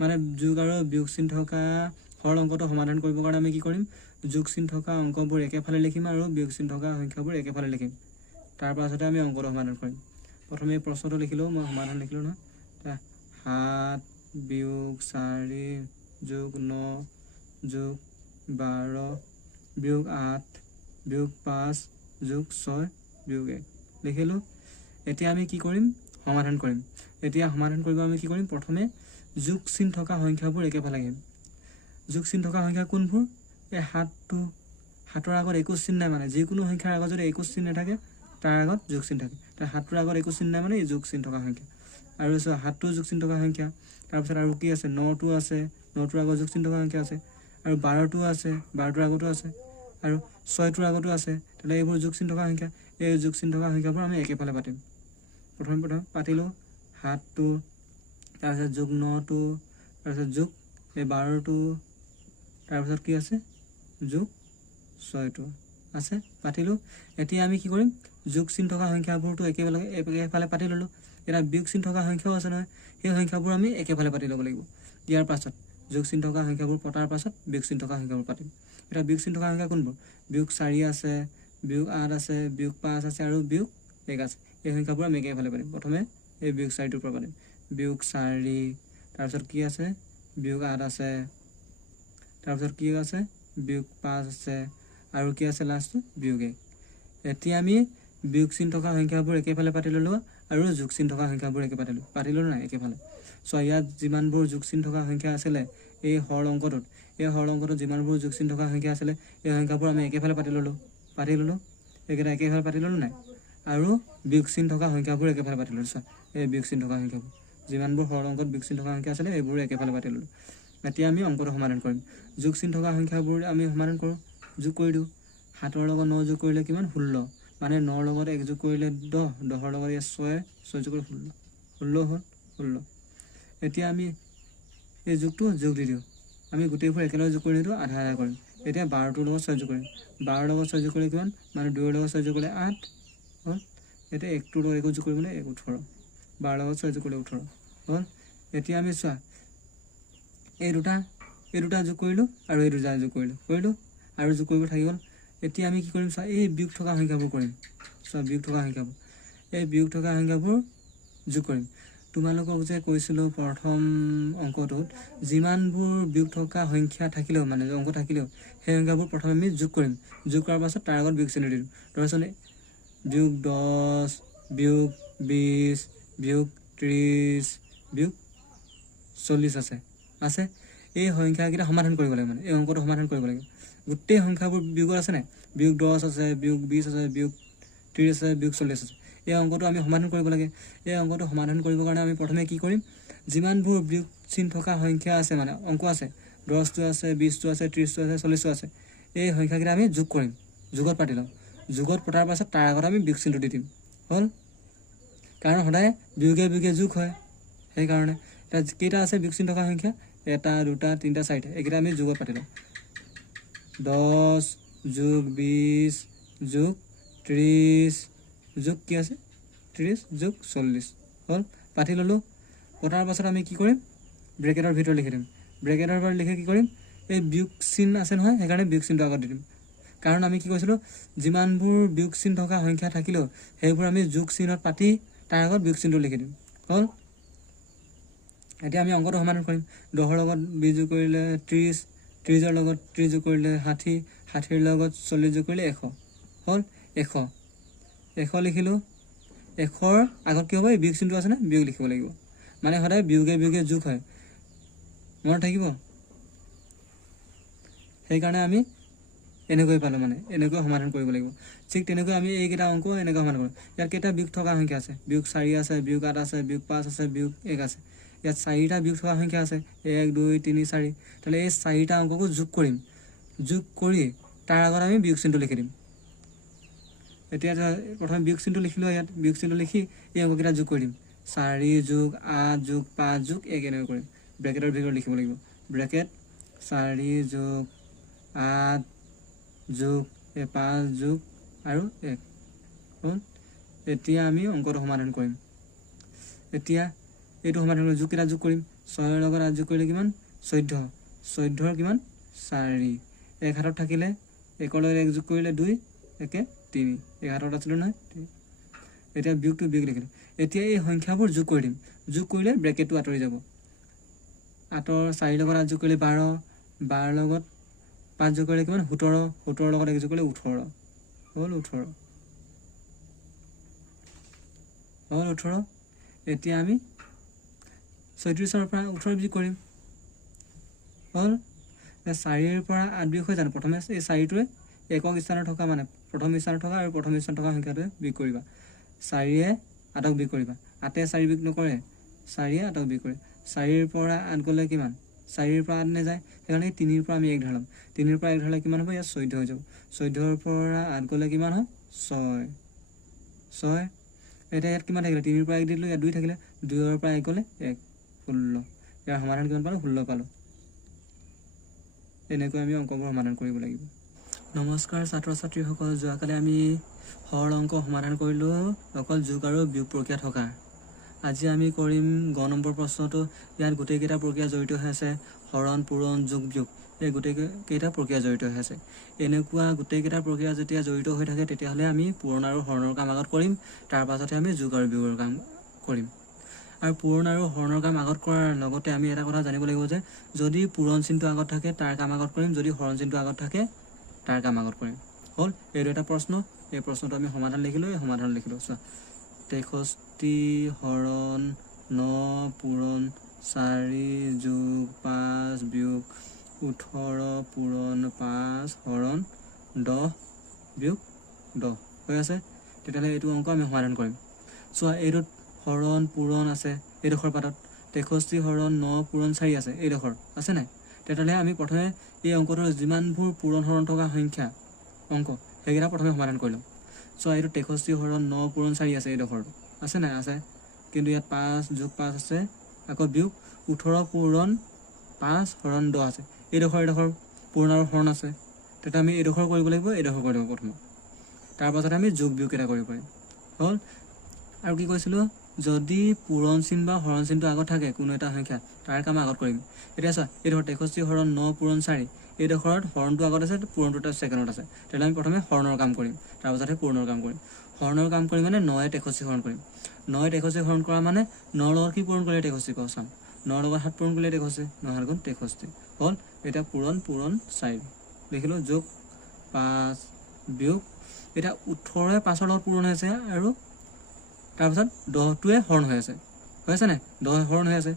মানে যোগ আৰু বিয়োগ চিন থকা সৰল অংকটো সমাধান কৰিবৰ কাৰণে আমি কি কৰিম যোগ চিন থকা অংকবোৰ একেফালে লিখিম আৰু বিয়োগ চিন থকা সংখ্যাবোৰ একেফালে লিখিম তাৰ পাছতে আমি অংকটো সমাধান কৰিম প্ৰথমে প্ৰশ্নটো লিখিলোঁ মই সমাধান লিখিলোঁ নহয় 7 বিয়োগ 4 যোগ 9 যোগ 12 বিয়োগ 8 বিয়োগ 5 যোগ 6 বিয়োগ 1 লিখিলোঁ এতিয়া আমি কি কৰিম সমাধান কৰিম এতিয়া সমাধান কৰিব আমি কি কৰিম প্ৰথমে যোগ চিন থকা সংখ্যাবোৰ একেফালে লিখিম যোগ চিন থকা সংখ্যা কোনবোৰ এই 7ৰ আগত একো চিন নাই মানে যিকোনো সংখ্যাৰ আগত যদি একো চিন নাথাকে তাৰ আগত যোগ চিন থাকে তাৰ 7ৰ আগত একো চিন নাই মানে এই যোগ চিন থকা সংখ্যা আৰু 7টো যোগ চিন থকা সংখ্যা তাৰপিছত আৰু কি আছে 9টো আছে 9টোৰ আগত যোগ চিন থকা সংখ্যা আছে আৰু 12টো আছে 12টোৰ আগতো আছে আৰু 6টোৰ আগতো আছে তেতিয়াহ'লে এইবোৰ যোগ চিন থকা সংখ্যা এই যোগ চিন থকা সংখ্যাবোৰ আমি একেফালে পাতিম প্ৰথম পাতিলোঁ 7টো তাৰপিছত যোগ 9টো তাৰপিছত যোগ এই 12টো তাৰপিছত কি আছে যোগ 6টো আছে পাতিলোঁ এতিয়া আমি কি কৰিম যোগ চিন থকা সংখ্যাবোৰতো একেফালে পাতি ল'লোঁ এটা বিয়োগ চিন থকা সংখ্যাও আছে নহয় সেই সংখ্যাবোৰ আমি একেফালে পাতি ল'ব লাগিব ইয়াৰ পাছত যোগ চিন থকা সংখ্যাবোৰ পতাৰ পাছত বিয়োগ চিন থকা সংখ্যাবোৰ পাতিম এটা বিয়োগ চিন থকা সংখ্যা কোনবোৰ বিয়োগ 4 আছে বিয়োগ 8 আছে বিয়োগ 5 আছে আৰু বিয়োগ 1 আছে এই সংখ্যাবোৰ আমি একেফালে পাতিম প্ৰথমে এই বিয়োগ 4টোৰ পৰা পাতিম বিয়োগ 4 তাৰপিছত কি আছে বিয়োগ 8 আছে তাৰপিছত কি আছে বিয়োগ 5 আছে আৰু কি আছে লাষ্ট বিয়োগ 1 এতিয়া আমি বিয়োগ চিন থকা সংখ্যাবোৰ একেফালে পাতি ল'লোঁ আৰু যোগ চিন থকা সংখ্যাবোৰ পাতি ল'লোঁ নাই একেফালে চ' ইয়াত যিমানবোৰ যোগ চিন থকা সংখ্যা আছিলে এই সৰল অংকটোত যিমানবোৰ যোগ চিন থকা সংখ্যা আছিলে এই সংখ্যাবোৰ আমি একেফালে পাতি ল'লোঁ এইকেইটা একেফালে পাতি ল'লোঁ নাই আৰু বিয়োগ চিন থকা সংখ্যাবোৰ একেফালে পাতি ল'লোঁ চোৱা এই বিয়োগ চিন থকা সংখ্যাবোৰ যিমানবোৰ সৰল অংকত বিয়োগ চিন থকা সংখ্যা আছিলে এইবোৰ একেফালে পাতি ল'লোঁ এতিয়া আমি অংকটো সমাধান কৰিম যোগ চিন থকা সংখ্যাবোৰ আমি সমাধান কৰোঁ যোগ কৰি দিওঁ 7ৰ লগত 9 যোগ কৰিলে কিমান 16 মানে 9ৰ লগত 1 যোগ কৰিলে 10 10ৰ লগত 6 যোগ কৰিলে 16 হ'ল 16 এতিয়া আমি এই যোগটো যোগ দি দিওঁ আমি গোটেইবোৰ একেলগে যোগ কৰি দিওঁ আধা আধা কৰিম এতিয়া 12টোৰ লগত 6 যোগ কৰিম 12 লগত 6 যোগ কৰিলে কিমান মানে 2ৰ লগত 6 যোগ কৰিলে 8 হ'ল এতিয়া 1টোৰ লগত 1 যোগ কৰিবলৈ 18 12 লগত 6 যোগ কৰিলে 18 হ'ল এতিয়া আমি চোৱা এই দুটা যোগ কৰিলোঁ আৰু এই দুটা যোগ কৰিলোঁ আৰু যোগ কৰিব থাকি গ'ল এতিয়া আমি কি কৰিম চোৱা এই বিয়োগ থকা সংখ্যাবোৰ কৰিম চোৱা বিয়োগ থকা সংখ্যাবোৰ এই বিয়োগ থকা সংখ্যাবোৰ যোগ কৰিম তোমালোকক যে কৈছিলোঁ প্ৰথম অংকটোত যিমানবোৰ বিয়োগ থকা সংখ্যা থাকিলেও মানে অংক থাকিলেও সেই সংখ্যাবোৰ প্ৰথমে আমি যোগ কৰিম যোগ কৰাৰ পাছত তাৰ আগত বিয়োগ চিহ্ন দিম ধৰাচোন বিয়োগ 10 বিয়োগ 20 বিয়োগ 30 বিয়োগ 40 আছে এই সংখ্যাকেইটা সমাধান কৰিব লাগে মানে এই অংকটো সমাধান কৰিব লাগে গোটেই সংখ্যাবোৰ বিয়োগত আছে নাই বিয়োগ 10 আছে বিয়োগ 20 আছে বিয়োগ 30 আছে বিয়োগ 40 আছে এই অংকটো আমি সমাধান কৰিব লাগে এই অংকটো সমাধান কৰিবৰ কাৰণে আমি প্ৰথমে কি কৰিম যিমানবোৰ বিয়োগ চিহ্ন থকা সংখ্যা আছে মানে অংক আছে 10টো আছে 20টো আছে 30টো আছে 40টো আছে এই সংখ্যাকেইটা আমি যোগ কৰিম যোগত পাতি লওঁ যোগত পতাৰ পাছত তাৰ আগত আমি বিয়োগ চিহ্নটো দি দিম হ'ল কাৰণ সদায় বিয়োগে যোগ হয় সেইকাৰণে এতিয়া কেইটা আছে বিয়োগ চিহ্ন থকা সংখ্যা 1 2 3 4টা এইকেইটা আমি যোগত পাতি লওঁ 10 যোগ 20 যোগ 30 যোগ কি আছে 30 যোগ 40 হ'ল পাতি ল'লোঁ পতাৰ পাছত আমি কি কৰিম ব্ৰেকেটৰ ভিতৰত লিখি দিম ব্ৰেকেটৰ ভিতৰত লিখি কি কৰিম এই বিয়োগ চিহ্ন আছে নহয় সেইকাৰণে বিয়োগ চিহ্নটো আগত দি দিম কাৰণ আমি কি কৈছিলোঁ যিমানবোৰ বিয়োগ চিহ্ন থকা সংখ্যা থাকিলেও সেইবোৰ আমি যোগ চিহ্নত পাতি তাৰ আগত বিয়োগ চিহ্নটো লিখি দিম হ'ল এতিয়া আমি অংকটো সমাধান কৰিম 10ৰ লগত 20 যোগ কৰিলে 30 30ৰ লগত 30 যোগ কৰিলে 60 60ৰ লগত 40 যোগ কৰিলে 100 হ'ল 100 লিখিলোঁ 100ৰ আগত কি হ'ব এই বিয়োগ চিহ্নটো আছে না বিয়োগ লিখিব লাগিব মানে সদায় বিয়োগে যোগ হয় মনত থাকিব সেইকাৰণে আমি এনেকৈ পালোঁ মানে এনেকৈ সমাধান কৰিব লাগিব ঠিক তেনেকৈ আমি এইকেইটা অংক এনেকৈ সমাধান কৰোঁ ইয়াত কেইটা বিয়োগ থকা সংখ্যা আছে বিয়োগ 4 আছে বিয়োগ 8 আছে বিয়োগ 5 আছে বিয়োগ 1 আছে ইয়াত 4টা বিয়োগ থকা সংখ্যা আছে 1 2 3 4 তাহলে এই 4টা অংককো যোগ কৰিম যোগ কৰি তাৰ আগত আমি বিয়োগ চিহ্নটো লিখি দিম এতিয়া প্ৰথমে বিয়োগ চিহ্নটো লিখিলোঁ ইয়াত বিয়োগ চিহ্নটো লিখি এই অংককেইটা যোগ কৰি দিম 4 যোগ 8 যোগ 5 যোগ 1 এনেকৈ কৰিম ব্ৰেকেটৰ ভিতৰত লিখিব লাগিব ব্ৰেকেট 4 যোগ 8 যোগ 5 যোগ আৰু 1 হ'ল এতিয়া আমি অংকটো সমাধান কৰিম এতিয়া এইটো সমাধান কৰি যোগকেইটা যোগ কৰিম 6ৰ লগত 8 যোগ কৰিলে কিমান 14ৰ কিমান 4 1 হাতত থাকিলে 1ৰ লগত 1 যোগ কৰিলে 2 1 3 1 হাতত আছিলে নহয় এতিয়া বিয়োগটো বিয়োগ লিখিলোঁ এতিয়া এই সংখ্যাবোৰ যোগ কৰি দিম যোগ কৰিলে ব্ৰেকেটটো আঁতৰি যাব 4ৰ লগত 8 যোগ কৰিলে 12ৰ লগত 5 যোগ কৰিলে কিমান 17ৰ লগত 1 যোগ কৰিলে 18 হ'ল 18 এতিয়া আমি 37ৰ পৰা 18 বিয়োগ কৰিম হ'ল 4ৰ পৰা 8 বিয়োগ হৈ জানো প্ৰথমে এই 4টোৱে একক স্থানত থকা মানে প্ৰথম স্থানত থকা আৰু প্ৰথম স্থানত থকা সংখ্যাটোৱে বিয়োগ কৰিবা 4য়ে 8ক বিয়োগ কৰিবা 8য়ে 4 বিয়োগ নকৰে 4য়ে 8ক বিয়োগ কৰে 4ৰ পৰা 8 গ'লে কিমান 4ৰ পৰা 8 নাযায় সেইকাৰণে 3ৰ পৰা আমি 1 ধৰাম 3ৰ পৰা 1 ধৰালে কিমান হ'ব ইয়াত 14 হৈ যাব 14ৰ পৰা 8 গ'লে কিমান হয় 6 এতিয়া ইয়াত কিমান থাকিলে 3ৰ পৰা 1 দিলোঁ ইয়াত 2 থাকিলে 2ৰ পৰা 1 গ'লে 1 16 ইয়াৰ সমাধান কিমান পালোঁ 16 পালোঁ এনেকৈ আমি অংকবোৰ সমাধান কৰিব লাগিব নমস্কাৰ ছাত্ৰ ছাত্ৰীসকল যোৱাকালি আমি সৰল অংক সমাধান কৰিলোঁ অকল যোগ আৰু বিয়োগ প্ৰক্ৰিয়া থকা আজি আমি কৰিম গ নম্বৰ প্ৰশ্নটো ইয়াত গোটেইকেইটা প্ৰক্ৰিয়া জড়িত হৈ আছে হৰণ পূৰণ যোগ বিয়োগ এই গোটেইকেইটা প্ৰক্ৰিয়া জড়িত হৈ আছে এনেকুৱা গোটেইকেইটা প্ৰক্ৰিয়া যেতিয়া জড়িত হৈ থাকে তেতিয়াহ'লে আমি পূৰণ আৰু হৰণৰ কাম আগত কৰিম তাৰ পাছতহে আমি যোগ আৰু বিয়োগৰ কাম কৰিম আৰু পূৰণ আৰু হৰণৰ কাম আগত কৰাৰ লগতে আমি এটা কথা জানিব লাগিব যে যদি পূৰণ চিহ্নটো আগত থাকে তাৰ কাম আগত কৰিম যদি হৰণ চিহ্নটো আগত থাকে তাৰ কাম আগত কৰিম হ'ল এইটো এটা প্ৰশ্ন এই প্ৰশ্নটো আমি সমাধান লিখিলোঁ এই সমাধান লিখিলোঁ চোৱা 63 হৰণ 9 পূৰণ 4 যোগ 5 বিয়োগ 18 পূৰণ 5 হৰণ 10 বিয়োগ 10 হৈ আছে তেতিয়াহ'লে এইটো অংক আমি সমাধান কৰিম চোৱা এইটোত হৰণ পূৰণ আছে এইডোখৰ পাতত 63 হৰণ 9 পূৰণ 4 আছে এইডোখৰ আছে নাই তেতিয়াহ'লে আমি প্ৰথমে এই অংকটোৰ যিমানবোৰ পূৰণ হৰণ থকা সংখ্যা অংক সেইকেইটা প্ৰথমে সমাধান কৰি ল'ম চোৱা এইটো 63 হৰণ 9 পূৰণ 4 আছে এইডোখৰটো আছে নাই আছে কিন্তু ইয়াত 5 যোগ 5 আছে আকৌ বিয়োগ 18 পূৰণ 5 হৰণ 10 আছে এইডোখৰ পূৰণ আৰু হৰণ আছে তেতিয়া আমি এইডোখৰ কৰিব লাগিব, এইডোখৰ কৰি দিব প্ৰথমে, তাৰপাছত আমি যোগ বিয়োগ এটা কৰিব পাৰিম। হ'ল। আৰু কি কৈছিলোঁ, যদি পূৰণ চিন বা হৰণ চিনটো আগত থাকে কোনো এটা সংখ্যা, তাৰ কাম আগত কৰিম। এতিয়া চোৱা, এইডোখৰ 63 হৰণ 9 পূৰণ 4, এইডোখৰত হৰণটো আগত আছে, পূৰণটো তাৰ ছেকেণ্ডত আছে। তেতিয়াহ'লে আমি প্ৰথমে হৰণৰ কাম কৰিম, তাৰপাছতহে পূৰণৰ কাম কৰিম। হৰণৰ কাম কৰিম মানে 9 63 হৰণ কৰিম। 9 63 হৰণ কৰা মানে 9 লগত কি পূৰণ কৰিলে 63 কওঁ চাম। 9 লগত 7 পূৰণ কৰিলে 63, 9 7 গুণ 63 হ'ল। এতিয়া পূৰণ 4 লিখিলোঁ, যোগ 5 বিয়োগ, এতিয়া 18 5ৰ লগত পূৰণ হৈ আছে আৰু তাৰপিছত 10টোৱে হৰণ হৈ আছে, হৈ আছেনে? 10 হৰণ হৈ আছে,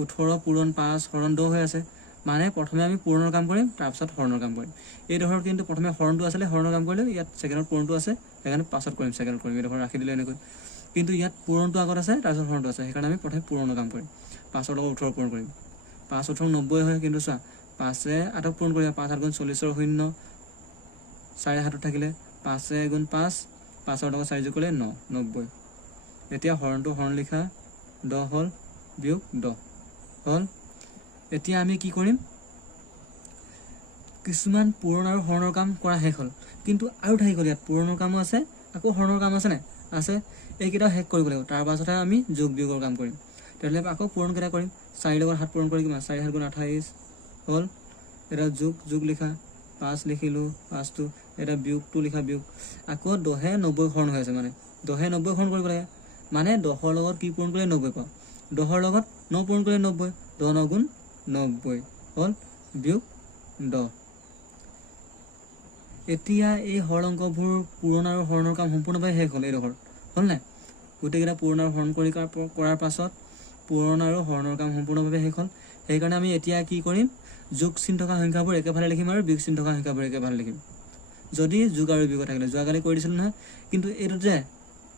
18 পূৰণ 5 হৰণ 10 হৈ আছে। মানে প্ৰথমে আমি পূৰণৰ কাম কৰিম, তাৰপিছত হৰণৰ কাম কৰিম। এইডোখৰ কিন্তু প্ৰথমে হৰণটো আছিলে, হৰণৰ কাম কৰিলোঁ, ইয়াত ছেকেণ্ডত পূৰণটো আছে, সেইকাৰণে পাছত কৰিম, ছেকেণ্ডত কৰিম, এইডোখৰ ৰাখি দিলোঁ এনেকৈ। কিন্তু ইয়াত পূৰণটো আগত আছে, তাৰপিছত হৰণটো আছে, সেইকাৰণে আমি প্ৰথমে পূৰণৰ কাম কৰিম। 5ৰ লগত 18 পূৰণ কৰিম, 5 18 90 হয়। কিন্তু চোৱা, 5এ 8ক পূৰণ কৰিবা, 5 7 গুণ 40ৰ 0, 4 7 থাকিলে 5 গুণ 5, 5ৰ লগত 4 যোগ কৰিলে 9 90। এতিয়া হৰণটো হৰণ লিখা 10 হ'ল, বিয়োগ 10 হ'ল। এতিয়া আমি কি কৰিম, কিছুমান পূৰণ আৰু হৰণৰ কাম কৰা শেষ হ'ল, কিন্তু আৰু থাকি গ'ল, ইয়াত পূৰণৰ কামো আছে, আকৌ হৰণৰ কাম আছেনে? আছে। এইকেইটা শেষ কৰিব লাগিব, তাৰ পাছতহে আমি যোগ বিয়োগৰ কাম কৰিম। তেতিয়াহ'লে আকৌ পূৰণকেইটা কৰিম, 4 লগত 7 পূৰণ কৰি কিমান, 4 7 গুণ 28 হ'ল। এটা যোগ লিখা, 5 লিখিলোঁ, 5টো, এটা বিয়োগটো লিখা, বিয়োগ। আকৌ 10 90 হৰণ হৈ আছে, মানে 10 90 হৰণ কৰিব লাগে, মানে 10ৰ লগত কি পূৰণ কৰিলে 90 পাওঁ, 10ৰ লগত 9 পূৰণ কৰিলে 90, 10 9 গুণ 90 হ'ল, বিয়োগ 10। এতিয়া এই হৰ অংকবোৰ পূৰণ আৰু হৰণৰ কাম সম্পূৰ্ণভাৱে শেষ হ'ল, এইডোখৰ হ'ল নাই? গোটেইকেইটা পূৰণ আৰু হৰণ কৰাৰ পাছত পূৰণ আৰু হৰণৰ কাম সম্পূৰ্ণভাৱে শেষ হ'ল। সেইকাৰণে আমি এতিয়া কি কৰিম, যোগ চিন থকা সংখ্যাবোৰ একেফালে লিখিম আৰু বিয়োগ চিন থকা সংখ্যাবোৰ একেফালে লিখিম, যদি যোগ আৰু বিয়োগ থাকিলে। যোৱাকালি কৰি দিছিলোঁ নহয়, কিন্তু এইটোত যে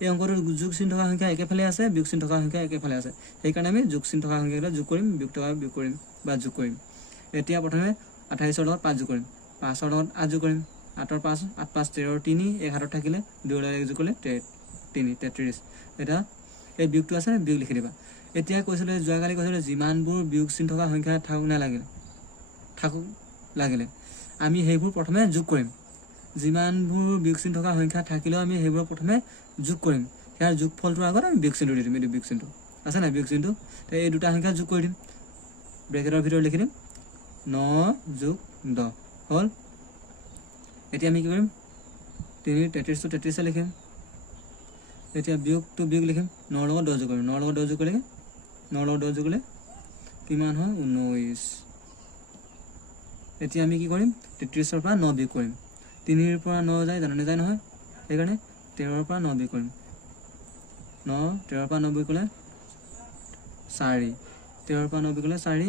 এই অংকটোৰ যোগ চিন থকা সংখ্যা একেফালে আছে, বিয়োগ চিন থকা সংখ্যা একেফালে আছে, সেইকাৰণে আমি যোগ চিন থকা সংখ্যাকেইটা যোগ কৰিম, বিয়োগ থকা বিয়োগ কৰিম বা যোগ কৰিম। এতিয়া প্ৰথমে 28ৰ লগত 5 যোগ কৰিম, 5ৰ লগত 8 যোগ কৰিম, 8ৰ 5 8 5 13 3, 1 7 থাকিলে 2 লগত 1 যোগ কৰিলে 3 33। এতিয়া এই বিয়োগটো আছে, বিয়োগ লিখি দিবা। এতিয়া কৈছিলে, যোৱাকালি কৈছিলে, যিমানবোৰ বিয়োগ চিন থকা সংখ্যা থাকক লাগিলে আমি সেইবোৰ প্ৰথমে যোগ কৰিম। যিমানবোৰ বিয়োগ চিন থকা সংখ্যা থাকিলেও আমি সেইবোৰ প্ৰথমে যোগ কৰিম, ইয়াৰ যোগফলটোৰ আগত আমি বিয়োগ চিনটো দি দিম। এইটো বিয়োগ চিনটো আছে নাই, বিয়োগ চিনটো। এই দুটা সংখ্যা যোগ কৰি দিম, ব্ৰেকেটৰ ভিতৰত লিখি দিম 9 যোগ 10 হ'ল। এতিয়া আমি কি কৰিম, 3 33টো 33 লিখিম। এতিয়া বিয়োগটো বিয়োগ লিখিম, 9ৰ লগত 10 যোগ কৰিম, 9ৰ লগত 10 যোগ কৰিলে 9ৰ লগত 10 যোগ কৰিলে কিমান হয়, 19। এতিয়া আমি কি কৰিম, 33ৰ পৰা 9 বিয়োগ কৰিম, 3ৰ পৰা 9 যায় জানো, নেযায় নহয়, সেইকাৰণে 13ৰ পৰা 9 বিয়োগ কৰিম। 13ৰ পৰা 9 বিয়োগ কৰিলে 4, 13ৰ পৰা 9 বিয়োগ কৰিলে 4,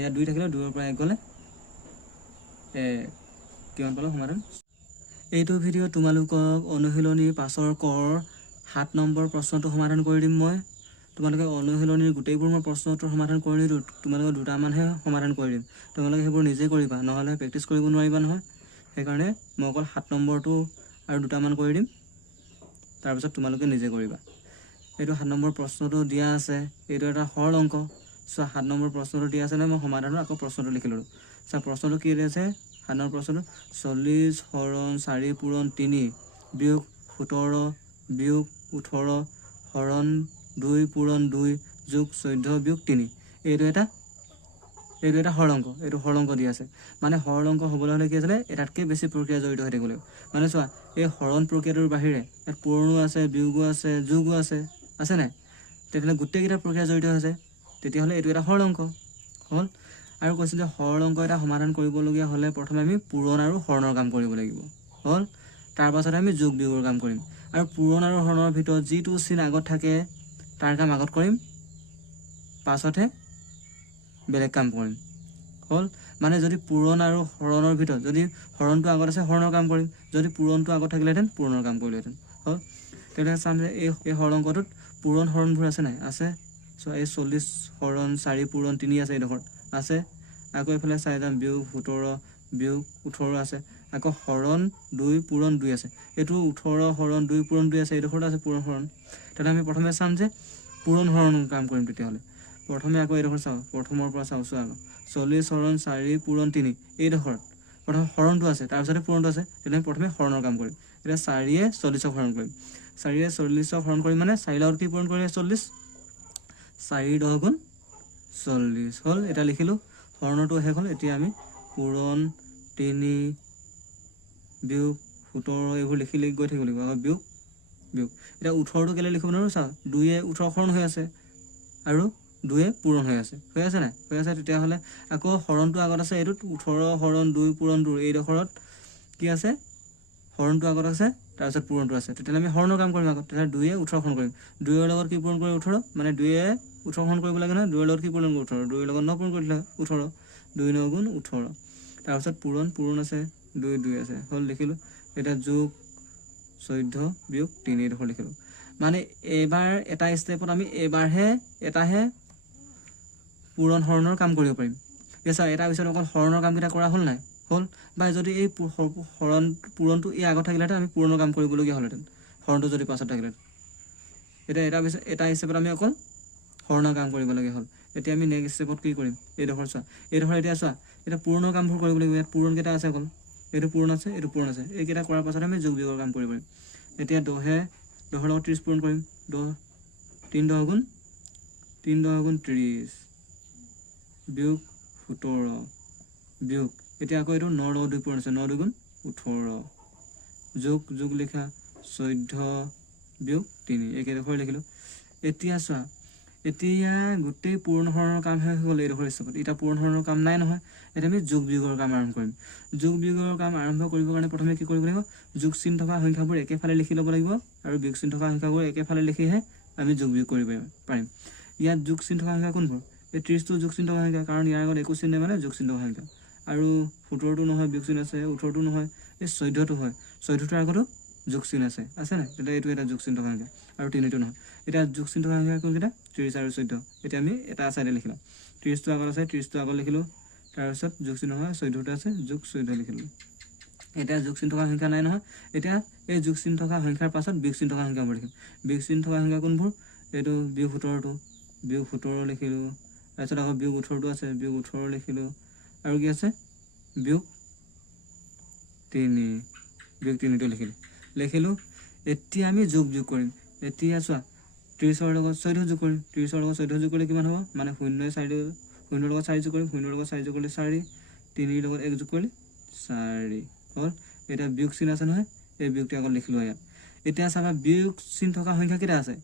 ইয়াত 2 থাকিলে 2ৰ পৰা 1 গ'লে 1, কিমান পালোঁ সমাধান। এইটো ভিডিঅ' তোমালোকক অনুশীলনীৰ 5ৰ কৰ 7 নম্বৰ প্ৰশ্নটো সমাধান কৰি দিম মই। তোমালোকে অনুশীলনীৰ গোটেইবোৰ মই প্ৰশ্ন উত্তৰ সমাধান কৰি নিদিওঁ, তোমালোকে দুটামানহে সমাধান কৰি দিম, তোমালোকে সেইবোৰ নিজে কৰিবা, নহ'লে প্ৰেক্টিছ কৰিব নোৱাৰিবা নহয়। সেইকাৰণে মই অকল 7 নম্বৰটো আৰু দুটামান কৰি দিম, তাৰপিছত তোমালোকে নিজে কৰিবা। এইটো 7 নম্বৰ প্ৰশ্নটো দিয়া আছে, এইটো এটা সৰল অংক। চোৱা, 7 নম্বৰ প্ৰশ্নটো দিয়া আছে নে, মই সমাধানৰ আকৌ প্ৰশ্নটো লিখি ল'লোঁ। চোৱা, প্ৰশ্নটো কি আছে, 7 নম্বৰ প্ৰশ্নটো 40 হৰণ 4 পূৰণ 3 বিয়োগ 17 বিয়োগ 18 হৰণ 2 পূৰণ 2 যোগ 14 বিয়োগ 3। এইটো এটা সৰল অংক, এইটো সৰল অংক দিয়া আছে। মানে সৰল অংক হ'বলৈ হ'লে কি আছিলে, এটাতকৈ বেছি প্ৰক্ৰিয়া জড়িত হৈ থাকিব লাগিব। মানে চোৱা, এই হৰণ প্ৰক্ৰিয়াটোৰ বাহিৰে ইয়াত পূৰণো আছে, বিয়োগো আছে, যোগো আছে নাই? তেতিয়াহ'লে গোটেইকেইটা প্ৰক্ৰিয়া জড়িত হৈছে, তেতিয়াহ'লে এইটো এটা সৰল অংক হ'ল। আৰু কৈছিলে, সৰল অংক এটা সমাধান কৰিবলগীয়া হ'লে প্ৰথমে আমি পূৰণ আৰু হৰণৰ কাম কৰিব লাগিব হ'ল, তাৰপাছতে আমি যোগ বিয়োগৰ কাম কৰিম। আৰু পূৰণ আৰু হৰণৰ ভিতৰত যিটো চিন আগত থাকে তাৰ কাম আগত কৰিম, পাছতহে বেলেগ কাম কৰিম হ'ল। মানে যদি পূৰণ আৰু হৰণৰ ভিতৰত যদি হৰণটো আগত আছে, হৰণৰ কাম কৰিম, যদি পূৰণটো আগত থাকিলেহেঁতেন পূৰণৰ কাম কৰিলোহেঁতেন হ'ল। তেতিয়াহ'লে চাম যে এই সৰল অংকটোত পূৰণ হৰণবোৰ আছে নাই, আছে। চ' এই 40 হৰণ 4 পূৰণ 3 আছে, এইডোখৰত আছে। আকৌ এইফালে চাই যাম, বিয়োগ 17 বিয়োগ 18 আছে। আকৌ হৰণ 2 পূৰণ 2 আছে, এইটো 18 হৰণ 2 পূৰণ 2 আছে, এইডোখৰত আছে পূৰণ হৰণ। তেতিয়াহ'লে আমি প্ৰথমে চাম যে পূৰণ হৰণ কাম কৰিম। তেতিয়াহ'লে প্ৰথমে আকৌ এইডোখৰ চাওঁ, প্ৰথমৰ পৰা চাওঁ, চোৱা, 40 হৰণ 4 পূৰণ 3 এইডোখৰত প্ৰথম হৰণটো আছে তাৰপিছতে পূৰণটো আছে, তেতিয়া আমি প্ৰথমে হৰণৰ কাম কৰিম। এতিয়া 4য়ে 40ক হৰণ কৰিম। 4য়ে 40ক হৰণ কৰিম মানে 4 লগত কি পূৰণ কৰিলে 40, 4 10 গুণ 40 হ'ল। এতিয়া লিখিলোঁ হৰণটো শেষ হ'ল। এতিয়া আমি পূৰণ 3 বিয়োগ 17 এইবোৰ লিখি গৈ থাকিব লাগিব। আকৌ বিয়োগ বিয়োগ। এতিয়া 18টো কেলৈ লিখিব নোৱাৰোঁ চা, 2য়ে 18 হৰণ হৈ আছে আৰু 2য়ে পূৰণ হৈ আছে নাই? হৈ আছে। তেতিয়াহ'লে আকৌ হৰণটো আগত আছে, এইটোত 18 হৰণ 2 পূৰণ 2 এইডোখৰত কি আছে, হৰণটো আগত আছে তাৰপিছত পূৰণটো আছে। তেতিয়াহ'লে আমি হৰণৰ কাম কৰিম আগত। তেতিয়াহ'লে 2য়ে 18 হৰণ কৰিম। 2ৰ লগত কি পূৰণ কৰি 18, মানে 2য়ে 18 হৰণ কৰিব লাগে নহয়, 2ৰ লগত কি পূৰণ কৰি 18, 2ৰ লগত 9 পূৰণ কৰিলে 18, 2 9 গুণ 18। তাৰপিছত পূৰণ আছে, 2 2 আছে হ'ল, লিখিলোঁ। এতিয়া যোগ 14 বিয়োগ 3 এইডোখৰ লিখিলোঁ। মানে এইবাৰ এটা ষ্টেপত আমি এটাহে পূৰণ হৰণৰ কাম কৰিব পাৰিম। এতিয়া চাওক, এটাৰ পিছত অকল হৰণৰ কামকেইটা কৰা হ'ল নাই? হ'ল। বা যদি এই পূৰণটো এই আগত থাকিলেহেঁতেন আমি পূৰণৰ কাম কৰিবলগীয়া হ'লহেঁতেন, হৰণটো যদি পাছত থাকিলেহেঁতেন। এতিয়া এটা ষ্টেপত আমি অকল হৰণৰ কাম কৰিবলগীয়া হ'ল। এতিয়া আমি নেক্সট ষ্টেপত কি কৰিম, এইডোখৰ চোৱা, এতিয়া চোৱা, এতিয়া পূৰণৰ কামবোৰ কৰিব লাগিব। ইয়াত পূৰণকেইটা আছে অকল, এইটো পূৰণ আছে, এইটো পূৰণ আছে। এইকেইটা কৰাৰ পাছত আমি যোগ বিয়োগৰ কাম কৰিব পাৰিম। এতিয়া 10ৰ লগত 30 পূৰণ কৰিম। 3 10 গুণ 30 বিয়োগ 17 বিয়োগ। এতিয়া আকৌ এইটো 9 লগত 2 পূৰণ আছে, 9 2 গুণ 18 যোগ লিখা 14 বিয়োগ 3 এইকেইডোখৰ লিখিলোঁ। এতিয়া চোৱা, এতিয়া গোটেই পূৰণ হৰণৰ কাম শেষ হৈ গ'ল এইডোখৰ ষ্টেপত। এতিয়া পূৰণ হৰণৰ কাম নাই নহয়। এতিয়া আমি যোগ বিয়োগৰ কাম আৰম্ভ কৰিম। যোগ বিয়োগৰ কাম আৰম্ভ কৰিবৰ কাৰণে প্ৰথমে কি কৰিব লাগিব, যোগ চিন থকা সংখ্যাবোৰ একেফালে লিখি ল'ব লাগিব আৰু বিয়োগ চিন থকা সংখ্যাবোৰ একেফালে লিখিহে আমি যোগ বিয়োগ কৰিব পাৰিম। ইয়াত যোগ চিন থকা সংখ্যা কোনবোৰ? এই 30টো যোগ চিন থকা সংখ্যা, কাৰণ ইয়াৰ আগত একো চিন নাই, মানে যোগ চিন থকা সংখ্যা। আৰু 17টো নহয়, বিয়োগ চিন আছে। 18টো নহয়, এই 14টো হয়। 14টোৰ আগতো যোগ চিন আছে নাই? তেতিয়া এইটো এটা যোগ চিন থকা সংখ্যা। আৰু 3টো নহয়। এতিয়া যোগ চিন থকা সংখ্যা কোনকেইটা? 30 আৰু 14। এতিয়া আমি এটা চাইডে লিখিলোঁ। 30টো আগত আছে, 30টো আগত লিখিলোঁ। তাৰপিছত যোগ চিন নহয়, 14টো আছে, যোগ 14 লিখিলোঁ। এতিয়া যোগ চিন থকা সংখ্যা নাই নহয়। এতিয়া এই যোগ চিন থকা সংখ্যাৰ পাছত বিয়োগ চিন থকা সংখ্যাবোৰ লিখিম। বিয়োগ চিন থকা সংখ্যা কোনবোৰ? এইটো বিয়োগ 17টো, বিয়োগ 17 লিখিলোঁ। তাৰপিছত আকৌ বিয়োগ 18টো আছে, বিয়োগ 18 লিখিলোঁ। আৰু কি আছে? বিয়োগ 3, বিয়োগ 3টো লিখিলোঁ। এতিয়া আমি যোগ বিয়োগ কৰিম। এতিয়া চোৱা, 30ৰ লগত 14 যোগ কৰিম। 30ৰ লগত 14 যোগ কৰিলে কিমান হ'ব? মানে 0ৰ লগত 4 যোগ কৰিম। 0ৰ লগত 4 যোগ কৰিলে 4, 3ৰ লগত 1 যোগ কৰিলে 4 হ'ল। এতিয়া বিয়োগ চিন আছে নহয়, এই বিয়োগটো আগত লিখিলোঁ ইয়াত। এতিয়া চাবা, বিয়োগ চিন থকা সংখ্যা কেইটা আছে?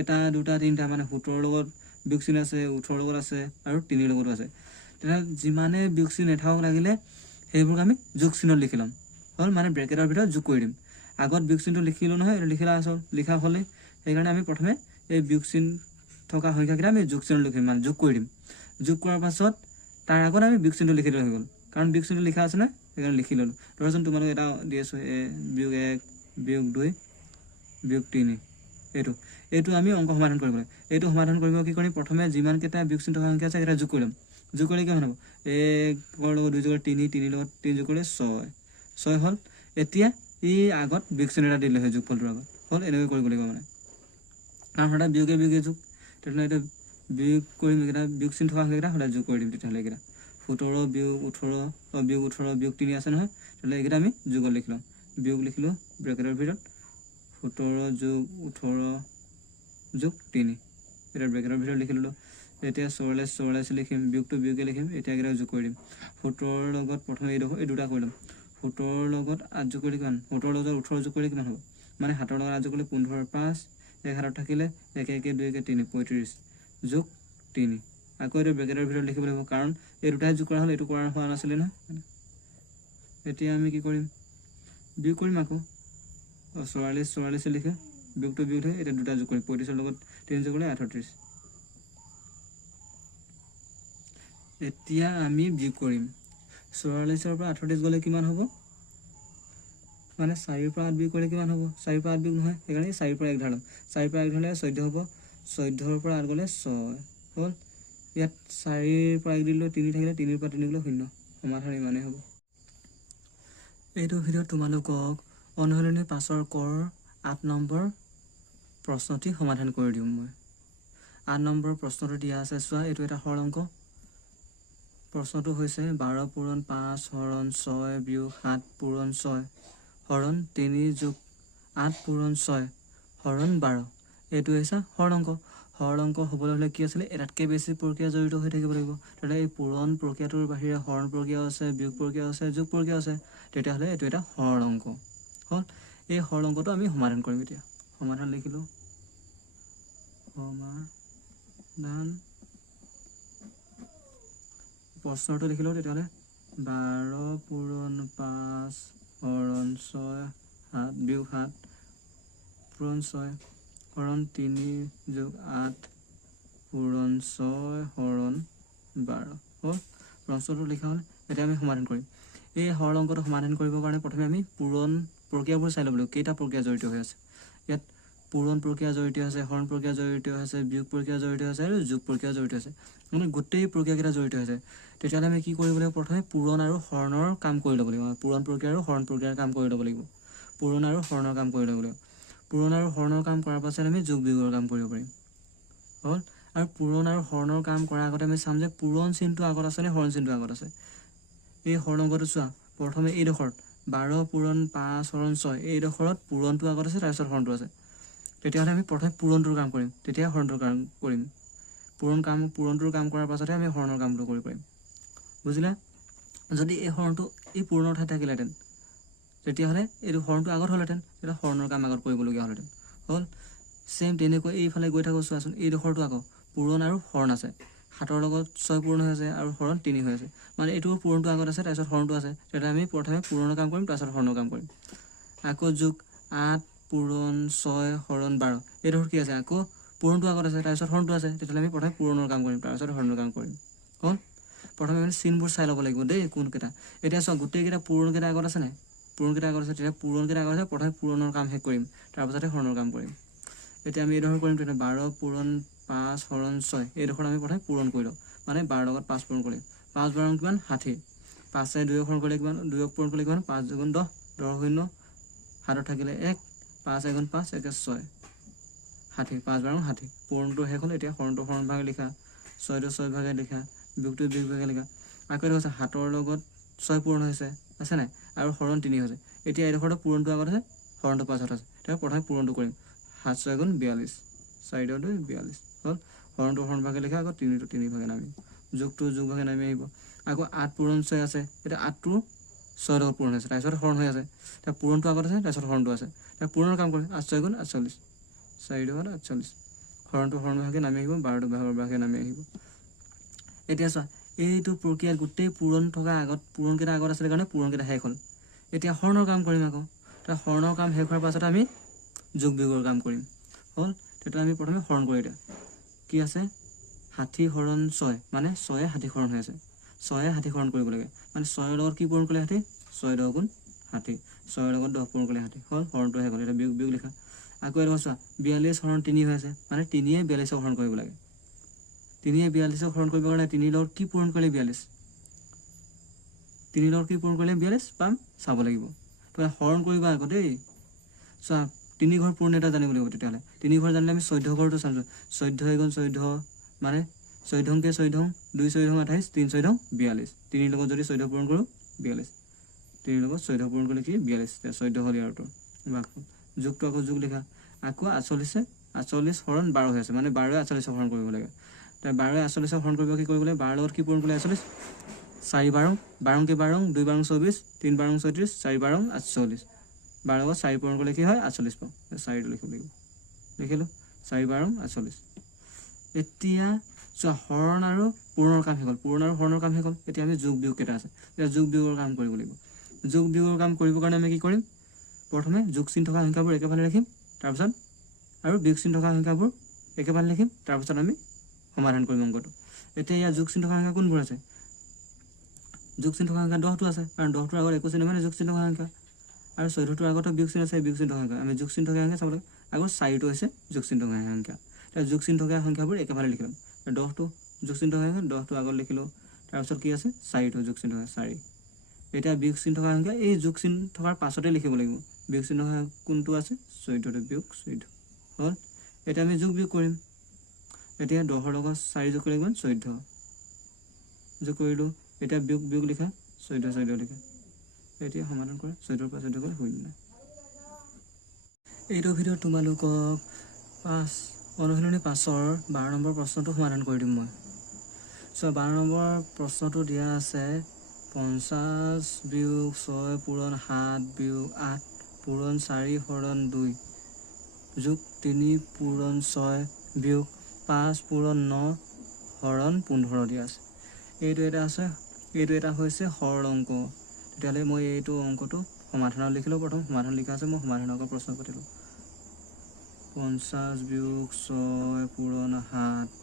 1 2 3টা, মানে 17ৰ লগত বিয়োগ চিন আছে, 18ৰ লগত আছে আৰু 3ৰ লগতো আছে। তেতিয়া যিমানে বিয়োগ চিন নাথাকক লাগিলে সেইবোৰ আমি যোগ চিনত লিখি ল'ম হ'ল, মানে ব্ৰেকেটৰ ভিতৰত যোগ কৰি দিম। আগত বিয়োগ চিনটো লিখিলোঁ নহয়, এইটো লিখা হ'লে সেইকাৰণে আমি প্ৰথমে এই বিয়োগ চিন থকা সংখ্যাকেইটা আমি যোগ চিনত লিখিম, মানে যোগ কৰি দিম। যোগ কৰাৰ পাছত তাৰ আগত আমি বিয়োগ চিনটো লিখি দিলে হৈ গ'ল, কাৰণ বিয়োগ চিনটো লিখা আছে নহয়, সেইকাৰণে লিখি ল'লোঁ। ধৰাচোন তোমালোক এটা দি আছোঁ, বিয়োগ 1 বিয়োগ 2 বিয়োগ 3, এইটো আমি অংক সমাধান কৰিব লাগে। এইটো সমাধান কৰিব কি কৰিম, প্ৰথমে যিমানকেইটা বিয়োগ চিন থকা সংখ্যা আছে সেইকেইটা যোগ কৰি ল'ম। যোগ কৰিলে কিমান হ'ব? 1ৰ লগত 2 যোগ কৰিলে 3, 3ৰ লগত 3 যোগ কৰিলে 6 হ'ল। এতিয়া ই আগত বিয়োগ চিন এটা দিলে হয়, যোগফলটোৰ আগত হ'ল। এনেকৈ কৰিব লাগিব, মানে কাৰণ সদায় বিয়োগে যোগ। তেতিয়াহ'লে এইটো বিয়োগ কৰিম, এইকেইটা বিয়োগ চিন থকা সংখ্যাকেইটা সদায় যোগ কৰি দিম। তেতিয়াহ'লে এইকেইটা 17 বিয়োগ 18 বিয়োগ 3 আছে নহয়, তেতিয়াহ'লে এইকেইটা আমি যোগত লিখি ল'ম। বিয়োগ লিখিলোঁ ব্ৰেকেটৰ ভিতৰত, 17 যোগ 18 যোগ 3, এতিয়া ব্ৰেকেটৰ ভিতৰত লিখি ল'লোঁ। এতিয়া 44 লিখিম, বিয়োগটো বিয়োগে লিখিম। এতিয়া এইকেইটা যোগ কৰি দিম। 17ৰ লগত প্ৰথমে এই দুটা কৰি ল'ম। 17ৰ লগত 8 যোগ কৰিলে কিমান? 17ৰ লগত 18 যোগ কৰিলে কিমান হ'ব? মানে 7ৰ লগত 8 যোগ কৰিলে 15, 5 1 হাতত থাকিলে 1 1 2 1 3, 35 যোগ 3। আকৌ এইটো ব্ৰেকেটৰ ভিতৰত লিখিব লাগিব, কাৰণ এই দুটাই যোগ কৰা হ'ল, এইটো কৰা হোৱা নাছিলে নহয়। এতিয়া আমি কি কৰিম, বিয়োগ কৰিম আকৌ। 44 লিখে, বিয়োগটো বিয়োগ হয়। এতিয়া দুটা যোগ কৰিম, 35ৰ লগত 3 যোগ কৰিলে 38। এতিয়া আমি বিয়োগ কৰিম। 44ৰ পৰা 38 গ'লে কিমান হ'ব? মানে 4ৰ পৰা 8 বিয়োগ কৰিলে কিমান হ'ব? 4ৰ পৰা 8 বিয়োগ নহয়, সেইকাৰণে 4ৰ পৰা 1 ধৰাম। 4ৰ পৰা 1 ধৰিলে 14 হ'ব। 14ৰ পৰা 8 গ'লে 6 হ'ল। ইয়াত 4ৰ পৰা 1 দিলোঁ, 3 থাকিলে, 3ৰ পৰা 3 গ'লে 0। সমাধান ইমানেই হ'ব। এইটো ভিডিঅ'ত তোমালোকক অনুশীলনী 5ৰ কৰ 8 নম্বৰ প্ৰশ্নটি সমাধান কৰি দিওঁ মই। 8 নম্বৰ প্ৰশ্নটো দিয়া আছে, চোৱা, এইটো এটা সৰল অংক। প্ৰশ্নটো হৈছে 12 পূৰণ 5 হৰণ 6 বিয়োগ 7 পূৰণ 6 হৰণ 3 যোগ 8 পূৰণ 6 হৰণ 12। এইটো হৈছে হৰণ অংক। হৰণ অংক হ'বলৈ হ'লে কি আছিলে, এটাতকৈ বেছি প্ৰক্ৰিয়া জড়িত হৈ থাকিব লাগিব। তেতিয়াহ'লে এই পূৰণ প্ৰক্ৰিয়াটোৰ বাহিৰে হৰণ প্ৰক্ৰিয়াও আছে, বিয়োগ প্ৰক্ৰিয়াও আছে, যোগ প্ৰক্ৰিয়াও আছে। তেতিয়াহ'লে এইটো এটা হৰণ অংক হ'ল। এই হৰণ অংকটো আমি সমাধান কৰিম। এতিয়া সমাধান লিখিলোঁ, সমাধান প্ৰশ্নটো লিখিলোঁ। তেতিয়াহ'লে 12 পূৰণ 5 হৰণ 6 7 বিয়োগ 7 পূৰণ 6 হৰণ 3 যোগ 8 পূৰণ 6 হৰণ 12 হ'ল। প্ৰশ্নটো লিখা হ'ল। এতিয়া আমি সমাধান কৰিম। এই হৰণ অংকটো সমাধান কৰিবৰ কাৰণে প্ৰথমে আমি পূৰণ প্ৰক্ৰিয়াবোৰ চাই ল'ব লাগিব। কেইটা প্ৰক্ৰিয়া জড়িত হৈ আছে ইয়াত? পূৰণ প্ৰক্ৰিয়া জড়িত আছে, হৰণ প্ৰক্ৰিয়া জড়িত আছে, বিয়োগ প্ৰক্ৰিয়া জড়িত আছে আৰু যোগ প্ৰক্ৰিয়া জড়িত আছে। মানে গোটেই প্ৰক্ৰিয়াকেইটা জড়িত হৈছে। তেতিয়াহ'লে আমি কি কৰিব লাগিব? প্ৰথমে পূৰণ আৰু হৰণৰ কাম কৰি ল'ব লাগিব। পূৰণ প্ৰক্ৰিয়া আৰু হৰণ প্ৰক্ৰিয়াৰ কাম কৰি ল'ব লাগিব। পূৰণ আৰু হৰণৰ কাম কৰি ল'ব লাগিব। পূৰণ আৰু হৰণৰ কাম কৰাৰ পাছত আমি যোগ বিয়োগৰ কাম কৰিব পাৰিম হ'ল। আৰু পূৰণ আৰু হৰণৰ কাম কৰাৰ আগতে আমি চাম যে পূৰণ চিনটো আগত আছে নে হৰণ চিনটো আগত আছে। এই হৰণ অংকটো চোৱা, প্ৰথমে এইডোখৰত 12 পূৰণ 5 হৰণ 6 এইডোখৰত পূৰণটো আগত আছে, তাৰপিছত হৰণটো আছে। তেতিয়াহ'লে আমি প্ৰথমে পূৰণটোৰ কাম কৰিম, তেতিয়াহে হৰণটোৰ কাম কৰিম। পূৰণটোৰ কাম কৰাৰ পাছতহে আমি হৰণৰ কামটো কৰিব পাৰিম। বুজিলা? যদি এই হৰণটো এই পূৰণৰ ঠাইত থাকিলেহেঁতেন তেতিয়াহ'লে এইটো হৰণটো আগত হ'লহেঁতেন, তেতিয়া হৰণৰ কাম আগত কৰিবলগীয়া হ'লহেঁতেন হ'ল। ছেম তেনেকৈ এইফালে গৈ থাকোঁ, চোৱাচোন এইডোখৰটো আকৌ পূৰণ আৰু হৰণ আছে। 7ৰ লগত 6 পূৰণ হৈ আছে আৰু হৰণ 3 হৈ আছে। মানে এইটো পূৰণটো আগত আছে, তাৰপিছত হৰণটো আছে। তেতিয়া আমি প্ৰথমে পূৰণৰ কাম কৰিম, তাৰপিছত হৰণৰ কাম কৰিম। আকৌ যোগ 8 পূৰণ 6 হৰণ 12 এইডোখৰত কি আছে? আকৌ পূৰণটো আগত আছে, তাৰপিছত হৰণটো আছে। তেতিয়াহ'লে আমি প্ৰথমে পূৰণৰ কাম কৰিম, তাৰপিছত হৰণৰ কাম কৰিম হ'ল। প্ৰথমে আমি চিনবোৰ চাই ল'ব লাগিব দেই, কোনকেইটা। এতিয়া চোৱা, গোটেইকেইটা পূৰণকেইটা আগত আছে নাই? পূৰণকেইটা আগত আছে। তেতিয়া পূৰণকেইটা আগত আছে, প্ৰথমে পূৰণৰ কাম শেষ কৰিম, তাৰপাছতে হৰণৰ কাম কৰিম। এতিয়া আমি এইডোখৰ কৰিম। তেতিয়া 12 পূৰণ 5 হৰণ 6 এইডোখৰত আমি প্ৰথমে পূৰণ কৰি লওঁ, মানে 12 লগত 5 পূৰণ কৰিম। 5 12 কিমান? 60। 5 2 পূৰণ কৰিলে কিমান? 2 পূৰণ কৰিলে কিমান? 5 2 10 10 শূন্য 7 থাকিলে 1 5 1 5 1 6 60। 5 12 60। পূৰণটো শেষ হ'ল। এতিয়া হৰণটো হৰণ ভাগে লিখা, 6টো 6 ভাগে লিখা, বিয়োগটো বিয়োগ ভাগে লিখা। আকৌ এইটো হৈছে 7ৰ লগত 6 পূৰণ হৈছে আছে নাই, আৰু হৰণ 3 হৈছে। এতিয়া এইডোখৰটো পূৰণটো আগত আছে, হৰণটো পাছত আছে। তেতিয়া প্ৰথমে পূৰণটো কৰিম। 7 6 গুণ 42 4 2 42 হ'ল। হৰণটো হৰণ ভাগে লিখা, আকৌ 3টো 3 ভাগে নামিব, যোগটো যোগ ভাগে নামি আহিব। আকৌ 8 পূৰণ 6 আছে। এতিয়া 8টো 6 লগত পূৰণ হৈছে, তাৰপিছত হৰণ হৈ আছে। এতিয়া পূৰণটো আগত আছে, তাৰপিছত হৰণটো আছে। এতিয়া পূৰণৰ কাম কৰিম। 8 6 গুণ 48 4 2 48। হৰণটো হৰণ ভাগে নামি আহিব, 12টো ভাগে নামি আহিব। এতিয়া চোৱা, এইটো প্ৰক্ৰিয়াত গোটেই পূৰণ থকা আগত পূৰণকেইটা আগত আছিলে কাৰণে পূৰণকেইটা শেষ হ'ল। এতিয়া হৰণৰ কাম কৰিম আকৌ। তেতিয়া হৰণৰ কাম শেষ হোৱাৰ পাছত আমি যোগ বিয়োগৰ কাম কৰিম হ'ল। তেতিয়া আমি প্ৰথমে হৰণ কৰি দিওঁ। কি আছে? 60 হৰণ 6 মানে 6 60 হৰণ হৈ আছে। 6 60 হৰণ কৰিব লাগে, মানে 6ৰ লগত কি পূৰণ কৰিলে 60? 6 10 গুণ 60। 6ৰ লগত 10 পূৰণ কৰিলে 60 হ'ল। হৰণটো শেষ হ'ল। এতিয়া বিয়োগ বিয়োগ লিখা। আকৌ এইটো চোৱা, 42 হৰণ 3 হৈ আছে, মানে 3য়ে 42ক হৰণ কৰিব লাগে। 3য়ে 42ক হৰণ কৰিবৰ কাৰণে 3ৰ লগত কি পূৰণ কৰিলে 42? 3ৰ লগত কি পূৰণ কৰিলে 42 পাম, চাব লাগিব। তো হৰণ কৰিবা আকৌ দেই। চোৱা, 3 ঘৰ পূৰণ এটা জানিব লাগিব। তেতিয়াহ'লে 3 ঘৰ জানিলে আমি 14 ঘৰটো চাম। 14 গুণ 14 মানে 14 কে 14 2 14 28 3 14 42। 3ৰ লগত যদি 14 পূৰণ কৰোঁ 42। 3ৰ লগত 14 পূৰণ কৰিলে কি? 42। 14 হ'ল ইয়াৰটো ভাগফল। যোগটো আকৌ যোগ লিখা। আকৌ 48 48 হৰণ 12 হৈ আছে, মানে 12য়ে 48ক হৰণ কৰিব লাগে। তাৰ 12য়ে 48ক হৰণ কৰিব কি কৰিব লাগে? 12 লগত কি পূৰণ কৰিলে 48? 4 12 12 কে 12 2 12 24 3 12 36 4 12 48। 12 লগত 4 পূৰণ কৰিলে কি হয়? 48 পাওঁ। 4টো লিখিব লাগিব, লিখিলোঁ। 4 12 48। এতিয়া চোৱা, হৰণ আৰু পূৰণৰ কাম শেষ হ'ল, পূৰণ আৰু হৰণৰ কাম শেষ হ'ল। এতিয়া আমি যোগ বিয়োগ কেইটা আছে, এতিয়া যোগ বিয়োগৰ কাম কৰিব লাগিব। যোগ বিয়োগৰ কাম কৰিবৰ কাৰণে আমি কি কৰিম? প্ৰথমে যোগ চিন থকা সংখ্যাবোৰ একেফালে ৰাখিম, তাৰপিছত আৰু বিয়োগ চিন থকা সংখ্যাবোৰ একেফালে লিখিম, তাৰপিছত আমি সমাধান কৰিম অংকটো। এতিয়া ইয়াত যোগ চিন থকা সংখ্যা কোনবোৰ আছে? যোগ চিন থকা সংখ্যা 10টো আছে, কাৰণ 10টোৰ আগত একো চিন মানে যোগ চিন থকা সংখ্যা। আৰু 14টোৰ আগতো বিয়োগ চিন আছে, বিয়োগ চিন থকা সংখ্যা। আমি যোগ চিন থকা সংখ্যা চাব লাগে। আকৌ 4টো হৈছে যোগ চিন থকা সংখ্যা। এতিয়া যোগ চিন থকা সংখ্যাবোৰ একেফালে লিখি ল'ম। 10টো যোগ চিন থকা সংখ্যা, 10টো আগত লিখিলোঁ। তাৰপিছত কি আছে? 4টো যোগ চিন থকা 4। এতিয়া বিয়োগ চিন থকা সংখ্যা এই যোগ চিন থকাৰ পাছতে লিখিব লাগিব। বিয়োগ চিন থকা কোনটো আছে? 14টো বিয়োগ 14 হ'ল। এতিয়া আমি যোগ বিয়োগ কৰিম। এতিয়া 10ৰ লগত 4 যোগ কৰিলে কিমান? 14 যোগ কৰিলোঁ। এতিয়া বিয়োগ বিয়োগ লিখা 14 লিখা এতিয়া সমাধান কৰা 14 পৰা 14 গ'লে 0 এইটো ভিডিঅ'ত তোমালোকক অনুশীলনী 5ৰ 12 নম্বৰ প্ৰশ্নটো সমাধান কৰি দিম মই 12 নম্বৰ প্ৰশ্নটো দিয়া আছে 50 বিয়োগ 6 পূৰণ 7 বিয়োগ 8 পূৰণ 4 হৰণ 2 যোগ 3 পূৰণ 6 বিয়োগ 5 পূৰণ 9 হৰণ 15 দিয়া আছে এইটো এটা হৈছে সৰল অংক তেতিয়াহ'লে মই এইটো অংকটো সমাধানত লিখিলোঁ প্ৰথম সমাধান লিখা আছে মই সমাধানৰ প্ৰশ্ন পাতিলোঁ 50 বিয়োগ 6 পূৰণ 7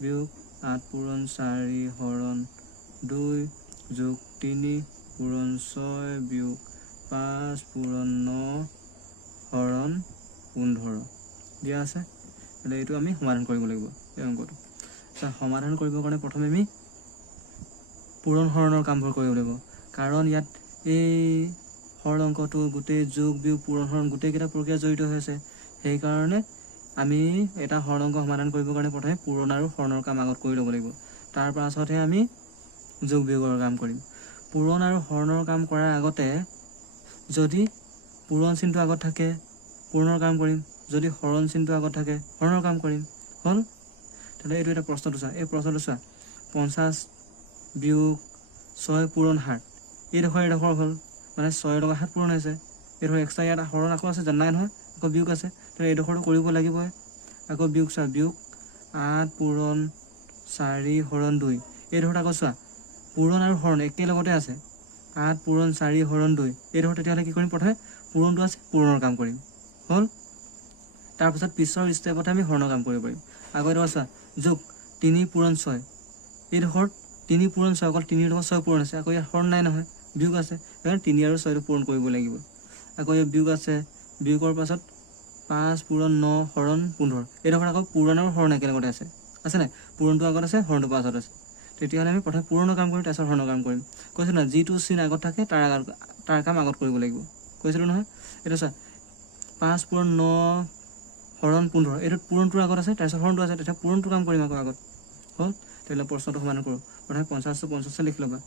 বিয়োগ 8 পূৰণ 4 হৰণ 2 যোগ 3 পূৰণ 6 বিয়োগ 5 পূৰণ 9 হৰণ 15 দিয়া আছে એટલે এইটো আমি সমাধান কৰিব লাগিব এই অংকটো সমাধান কৰিবৰ কাৰণে প্ৰথমে আমি পূৰণ হৰণৰ কামবোৰ কৰিব লাগিব কাৰণ ইয়াত এই হৰল অংকটো গোটেই যোগ বিয়োগ পূৰণ হৰণ গোটেইকেইটা প্ৰক্ৰিয়া জড়িত হৈ আছে সেইকাৰণে আমি এটা হৰল অংক সমাধান কৰিবৰ কাৰণে প্ৰথমে পূৰণ আৰু হৰণৰ কাম আগত কৰি ল'ব লাগিব তাৰ পাছতহে আমি যোগ বিয়োগৰ কাম কৰিম পূৰণ আৰু হৰণৰ কাম কৰাৰ আগতে যদি পূৰণ চিহ্নটো আগত থাকে পূৰণৰ কাম কৰিম যদি হৰণ চিহ্নটো আগত থাকে হৰণৰ কাম কৰিম হ'ল তাহলে এইটো এটা প্ৰশ্নটো চোৱা এই প্ৰশ্নটো চোৱা 50 বিয়োগ 6 পূৰণ 7 এইডোখৰ হ'ল মানে 6 লগত 7 পূৰণ হৈছে এইডোখৰ এক্সট্ৰা ইয়াত হৰণ আকৌ আছে জানাই নহয় আকৌ বিয়োগ আছে তাহলে এইডোখৰটো কৰিব লাগিবই আকৌ বিয়োগ চোৱা বিয়োগ 8 পূৰণ 4 হৰণ 2 এইডোখৰত আকৌ চোৱা পূৰণ আৰু হৰণ একেলগতে আছে 8 পূৰণ 4 হৰণ 2 এইডোখৰ তেতিয়াহ'লে কি কৰিম প্ৰথমে পূৰণটো আছে পূৰণৰ কাম কৰিম হ'ল তাৰপিছত পিছৰ ষ্টেপতে আমি হৰণৰ কাম কৰিব পাৰিম আকৌ এইডোখৰ চোৱা যোগ 3 পূৰণ 6 এইডোখৰ 3 পূৰণ 6 অকল 3 লগত 6 পূৰণ আছে আকৌ ইয়াত হৰণ নাই নহয় বিয়োগ আছে সেইকাৰণে 3 আৰু 6টো পূৰণ কৰিব লাগিব আকৌ ইয়াত বিয়োগ আছে বিয়োগৰ পাছত 5 পূৰণ 9 হৰণ 15 এইডোখৰ আকৌ পূৰণ আৰু হৰণ একেলগতে আছে নাই পূৰণটো আগত আছে হৰণটো পাছত আছে তেতিয়াহ'লে আমি প্ৰথমে পূৰণৰ কাম কৰিম তাৰপিছত হৰণৰ কাম কৰিম কৈছোঁ না যিটো চিন আগত থাকে তাৰ কাম আগত কৰিব লাগিব কৈছিলোঁ নহয় এইটো চোৱা 5 পূৰণ 9 হৰণ 15 এইটোত পূৰণটোৰ আগত আছে তাৰপিছত হৰণটো আছে তেতিয়া পূৰণটো কাম কৰিম আকৌ আগত হ'ল তেতিয়াহ'লে প্ৰশ্নটো সমাধান কৰোঁ প্ৰথমে 50 লিখি ল'বা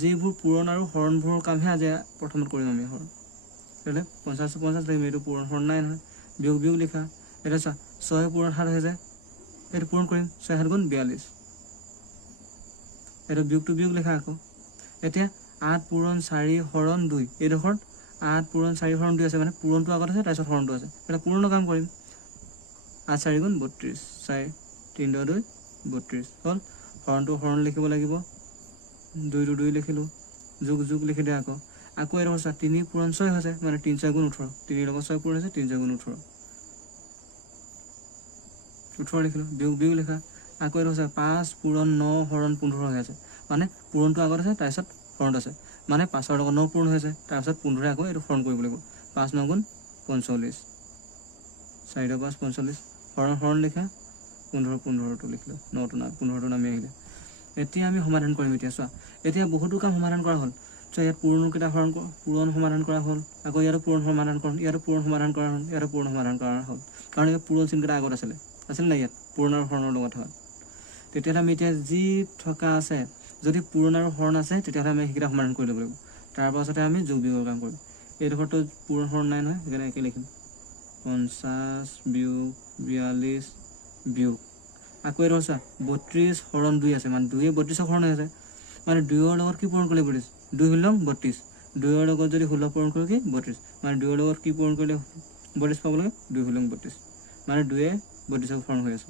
যিবোৰ পূৰণ আৰু হৰণবোৰৰ কামহে আজি প্ৰথমত কৰিম আমি হৰণ তেতিয়াহ'লে 50 লিখিম এইটো পূৰণ হৰণ নাই নহয় বিয়োগ লিখা এটা চোৱা 6 পূৰণ 7 হৈ যায় এইটো পূৰণ কৰিম 6 7 গুণ 42 এইটো বিয়োগ লিখা আকৌ এতিয়া 8 পূৰণ 4 হৰণ 2 এইডোখৰত 8 পূৰণ 4 হৰণ 2 আছে মানে পূৰণটো আগত আছে তাৰপিছত হৰণটো আছে এটা পূৰণৰ কাম কৰিম 8 4 গুণ 32 4 3 2 32 হ'ল হৰণটো হৰণ লিখিব লাগিব 2 2 লিখিলোঁ যোগ লিখি দিয়া আকৌ এইডোখৰ চোৱা 3 পূৰণ 6 হৈছে মানে 3 4 গুণ 18 3 লগত 6 পূৰণ হৈছে 3 4 গুণ 18 লিখিলোঁ বিয়োগ লিখা আকৌ এইডোখৰ চোৱা 5 পূৰণ 9 হৰণ 15 হৈ আছে মানে পূৰণটো আগত আছে তাৰপিছত হৰণটো আছে মানে 5ৰ লগত 9 পূৰণ হৈছে তাৰপিছত 15 আকৌ এইটো হৰণ কৰিব লাগিব 5 9 গুণ 45 4 5 45 হৰণ লিখা 15টো লিখিলোঁ 15টো নামি আহিলে এতিয়া আমি সমাধান কৰিম এতিয়া চোৱা এতিয়া বহুতো কাম সমাধান কৰা হ'ল চোৱা ইয়াত পূৰণকেইটা পূৰণ সমাধান কৰা হ'ল আকৌ ইয়াতো পূৰণ সমাধান কৰা হ'ল ইয়াতো পূৰণ সমাধান কৰা হ'ল ইয়াতো পূৰণ সমাধান কৰা হ'ল কাৰণ ইয়াত পূৰণ চিনকেইটা আগত আছিল নাই ইয়াত পূৰণ আৰু হৰণৰ লগত থকা তেতিয়াহ'লে আমি এতিয়া যি থকা আছে যদি পূৰণ আৰু হৰণ আছে তেতিয়াহ'লে আমি সেইকেইটা সমাধান কৰি ল'ব লাগিব তাৰ পাছতে আমি যোগ বিয়োগৰ কাম কৰিম এইডোখৰতো পূৰণ হৰণ নাই নহয় সেইকাৰণে একে লিখিম 50 বিয়োগ 42 বিয়োগ আকৌ এইডোখৰ চোৱা 32 হৰণ 2 আছে মানে 2 32 হৰণ হৈ আছে মানে 2ৰ লগত কি পূৰণ কৰিলে 2 হলং 32 2ৰ লগত যদি 16 পূৰণ কৰোঁ কি 32 মানে 2ৰ লগত কি পূৰণ কৰিলে 32 পাব লাগে 2 হলং 32 মানে 2 32 হৰণ হৈ আছে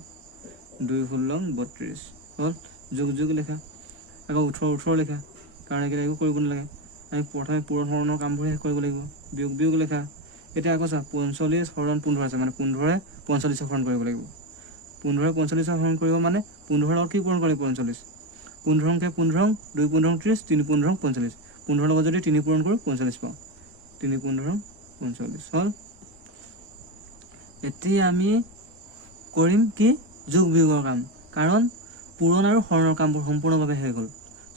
2 হলং 32 হ'ল যোগ লিখা আকৌ 18 লিখা কাৰণ এইকেইটা একো কৰিব নালাগে আমি প্ৰথমে পূৰণ হৰণৰ কামবোৰহে কৰিব লাগিব বিয়োগ লিখা এতিয়া আকৌ চোৱা 45 হৰণ 15 আছে মানে 15ৰে 45 হৰণ কৰিব লাগিব 15ৰে 45 হৰণ কৰিব মানে 15ৰ লগত কি পূৰণ কৰিব 45 15কে 15 2 15 30 3 15 45 15ৰ লগত যদি 3 পূৰণ কৰোঁ 45 পাওঁ 3 15 45 হ'ল এতিয়া আমি কৰিম কি যোগ বিয়োগৰ কাম কাৰণ পূৰণ আৰু হৰণৰ কামবোৰ সম্পূৰ্ণভাৱে শেষ হ'ল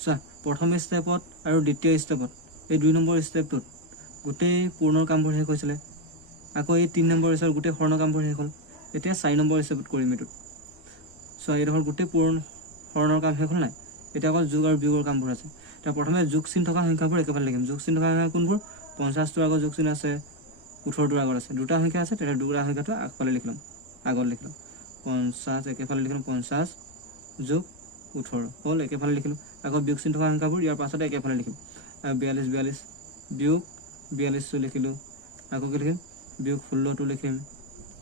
চোৱা প্ৰথম ষ্টেপত আৰু দ্বিতীয় ষ্টেপত এই 2 নম্বৰ ষ্টেপটোত গোটেই পূৰণৰ কামবোৰ শেষ হৈছিলে আকৌ এই 3 নম্বৰ ষ্টেপত গোটেই হৰণৰ কামবোৰ শেষ হ'ল এতিয়া 4 নম্বৰ ষ্টেপত কৰিম এইটোত চোৱা এইডোখৰ গোটেই পূৰণ হৰণৰ কাম শেষ হ'ল নাই এতিয়া অকল যোগ আৰু বিয়োগৰ কামবোৰ আছে এতিয়া প্ৰথমে যোগ চিন থকা সংখ্যাবোৰ একেফালে লিখিম। যোগ চিন থকা সংখ্যা কোনবোৰ? 50টোৰ আগত যোগ চিন আছে, 18টোৰ আগত আছে, দুটা সংখ্যা আছে, তেতিয়া দুটা সংখ্যাটো আগফালে লিখিলোঁ, আগত লিখিলোঁ। 50 একেফালে লিখিলোঁ, 50 যোগ 18 হ'ল, একেফালে লিখিলোঁ। আকৌ বিয়োগ চিন থকা সংখ্যাবোৰ ইয়াৰ পাছতে একেফালে লিখিম। 42 বিয়োগ 42টো লিখিলোঁ। আকৌ কি লিখিম? বিয়োগ 16টো লিখিম,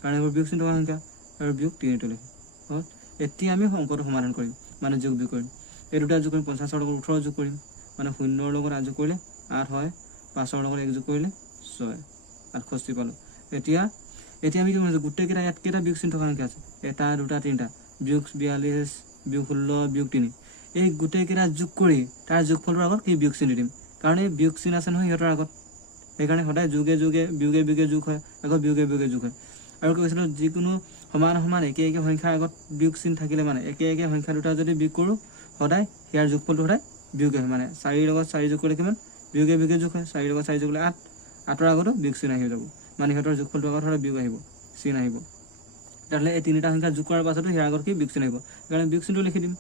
কাৰণ এইবোৰ বিয়োগ চিন থকা সংখ্যা, আৰু বিয়োগ 3টো লিখিম। হ'ল, এতিয়া আমি অংকটো সমাধান কৰিম, মানে যোগ বিয়োগ কৰিম। এই দুটা যোগ কৰিম, 50ৰ লগত 18 যোগ কৰিম, মানে 0ৰ লগত 8 যোগ কৰিলে 8 হয়, 5ৰ লগত 1 যোগ কৰিলে 6, 68 পালোঁ। এতিয়া আমি কি কৰিছোঁ? গোটেইকেইটা ইয়াত কেইটা বিয়োগ চিন থকা সংখ্যা আছে? 1 2 3টা, বিয়োগ 42 বিয়োগ 16 বিয়োগ 3, এই গোটেইকেইটা যোগ কৰি তাৰ যোগফলটোৰ আগত কি বিয়োগ চিন দি দিম, কাৰণ এই বিয়োগ চিন আছে নহয় সিহঁতৰ আগত, সেইকাৰণে সদায় যোগে যোগে বিয়োগে বিয়োগে যোগ হয়, আকৌ বিয়োগে বিয়োগে যোগ হয়। আৰু কি কৈছিলোঁ? যিকোনো সমান সমান একে একে সংখ্যাৰ আগত বিয়োগ চিন থাকিলে, মানে একে একে সংখ্যা দুটা যদি বিয়োগ কৰোঁ, সদায় ইয়াৰ যোগফলটো সদায় বিয়োগে হয়। মানে 4ৰ লগত 4 যোগ কৰিলে কিমান? বিয়োগে বিয়োগে যোগ হয়। 4ৰ লগত 4 যোগ কৰিলে 8, 8ৰ আগতো বিয়োগ চিন আহি যাব, মানে সিহঁতৰ যোগফলটোৰ আগত সদায় বিয়োগ আহিব, চিন আহিব। তেতিয়াহ'লে এই তিনিটা সংখ্যা যোগ কৰাৰ পাছতো ইয়াৰ আগত কি বিয়োগ চিন আহিব, সেইকাৰণে বিয়োগ চিনটো লিখি দিম।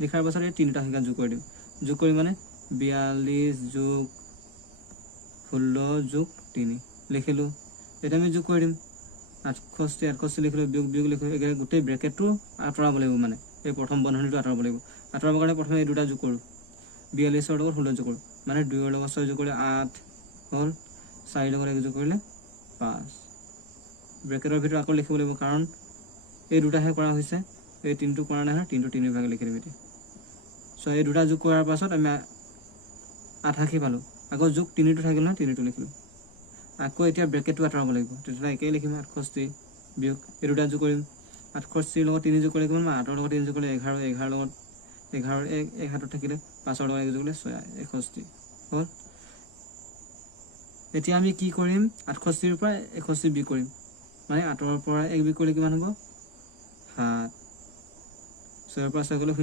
লিখাৰ পাছত এই তিনিটা সংখ্যা যোগ কৰি দিম। যোগ কৰি মানে 42 যোগ 16 যোগ 3 লিখিলোঁ। এতিয়া আমি যোগ কৰি দিম। 68 লিখিলোঁ, বিয়োগ বিয়োগ লিখিলোঁ। একেবাৰে গোটেই ব্ৰেকেটটো আঁতৰাব লাগিব, মানে এই প্ৰথম বন্ধনীটো আঁতৰাব লাগিব। আঁতৰাবৰ কাৰণে প্ৰথমে এই দুটা যোগ কৰোঁ, 42ৰ লগত 16 যোগ কৰোঁ, মানে 2ৰ লগত 6 যোগ কৰিলে 8 হ'ল, 4ৰ লগত 1 যোগ কৰিলে 5। ব্ৰেকেটৰ ভিতৰত আকৌ লিখিব লাগিব, কাৰণ এই দুটাহে কৰা হৈছে, এই 3টো কৰা নাই নহয়, 3টো 3 ভাগে লিখি দিম এতিয়া। এই দুটা যোগ কৰাৰ পাছত আমি 88 পালোঁ। আকৌ যোগ 3টো থাকিল নহয়, 3টো লিখিলোঁ। আকৌ এতিয়া ব্ৰেকেটটো আঁতৰাব লাগিব, তেতিয়াহ'লে একেই লিখিম। 68 বিয়োগ এই দুটা যোগ কৰিম, 68ৰ লগত 3 যোগ কৰিলে কিমান? 8ৰ লগত 3 যোগ কৰিলে 11, 11ৰ লগত 11, 1 হাতত থাকিলে, 5ৰ লগত 1 যোগ কৰিলে 6, 61 হ'ল। এতিয়া আমি কি কৰিম? 68ৰ পৰা 61 বিয়োগ কৰিম, মানে 8ৰ পৰা 1 বিয়োগ কৰিলে কিমান হ'ব? 7, 6ৰ পৰা 6 গ'লে 0।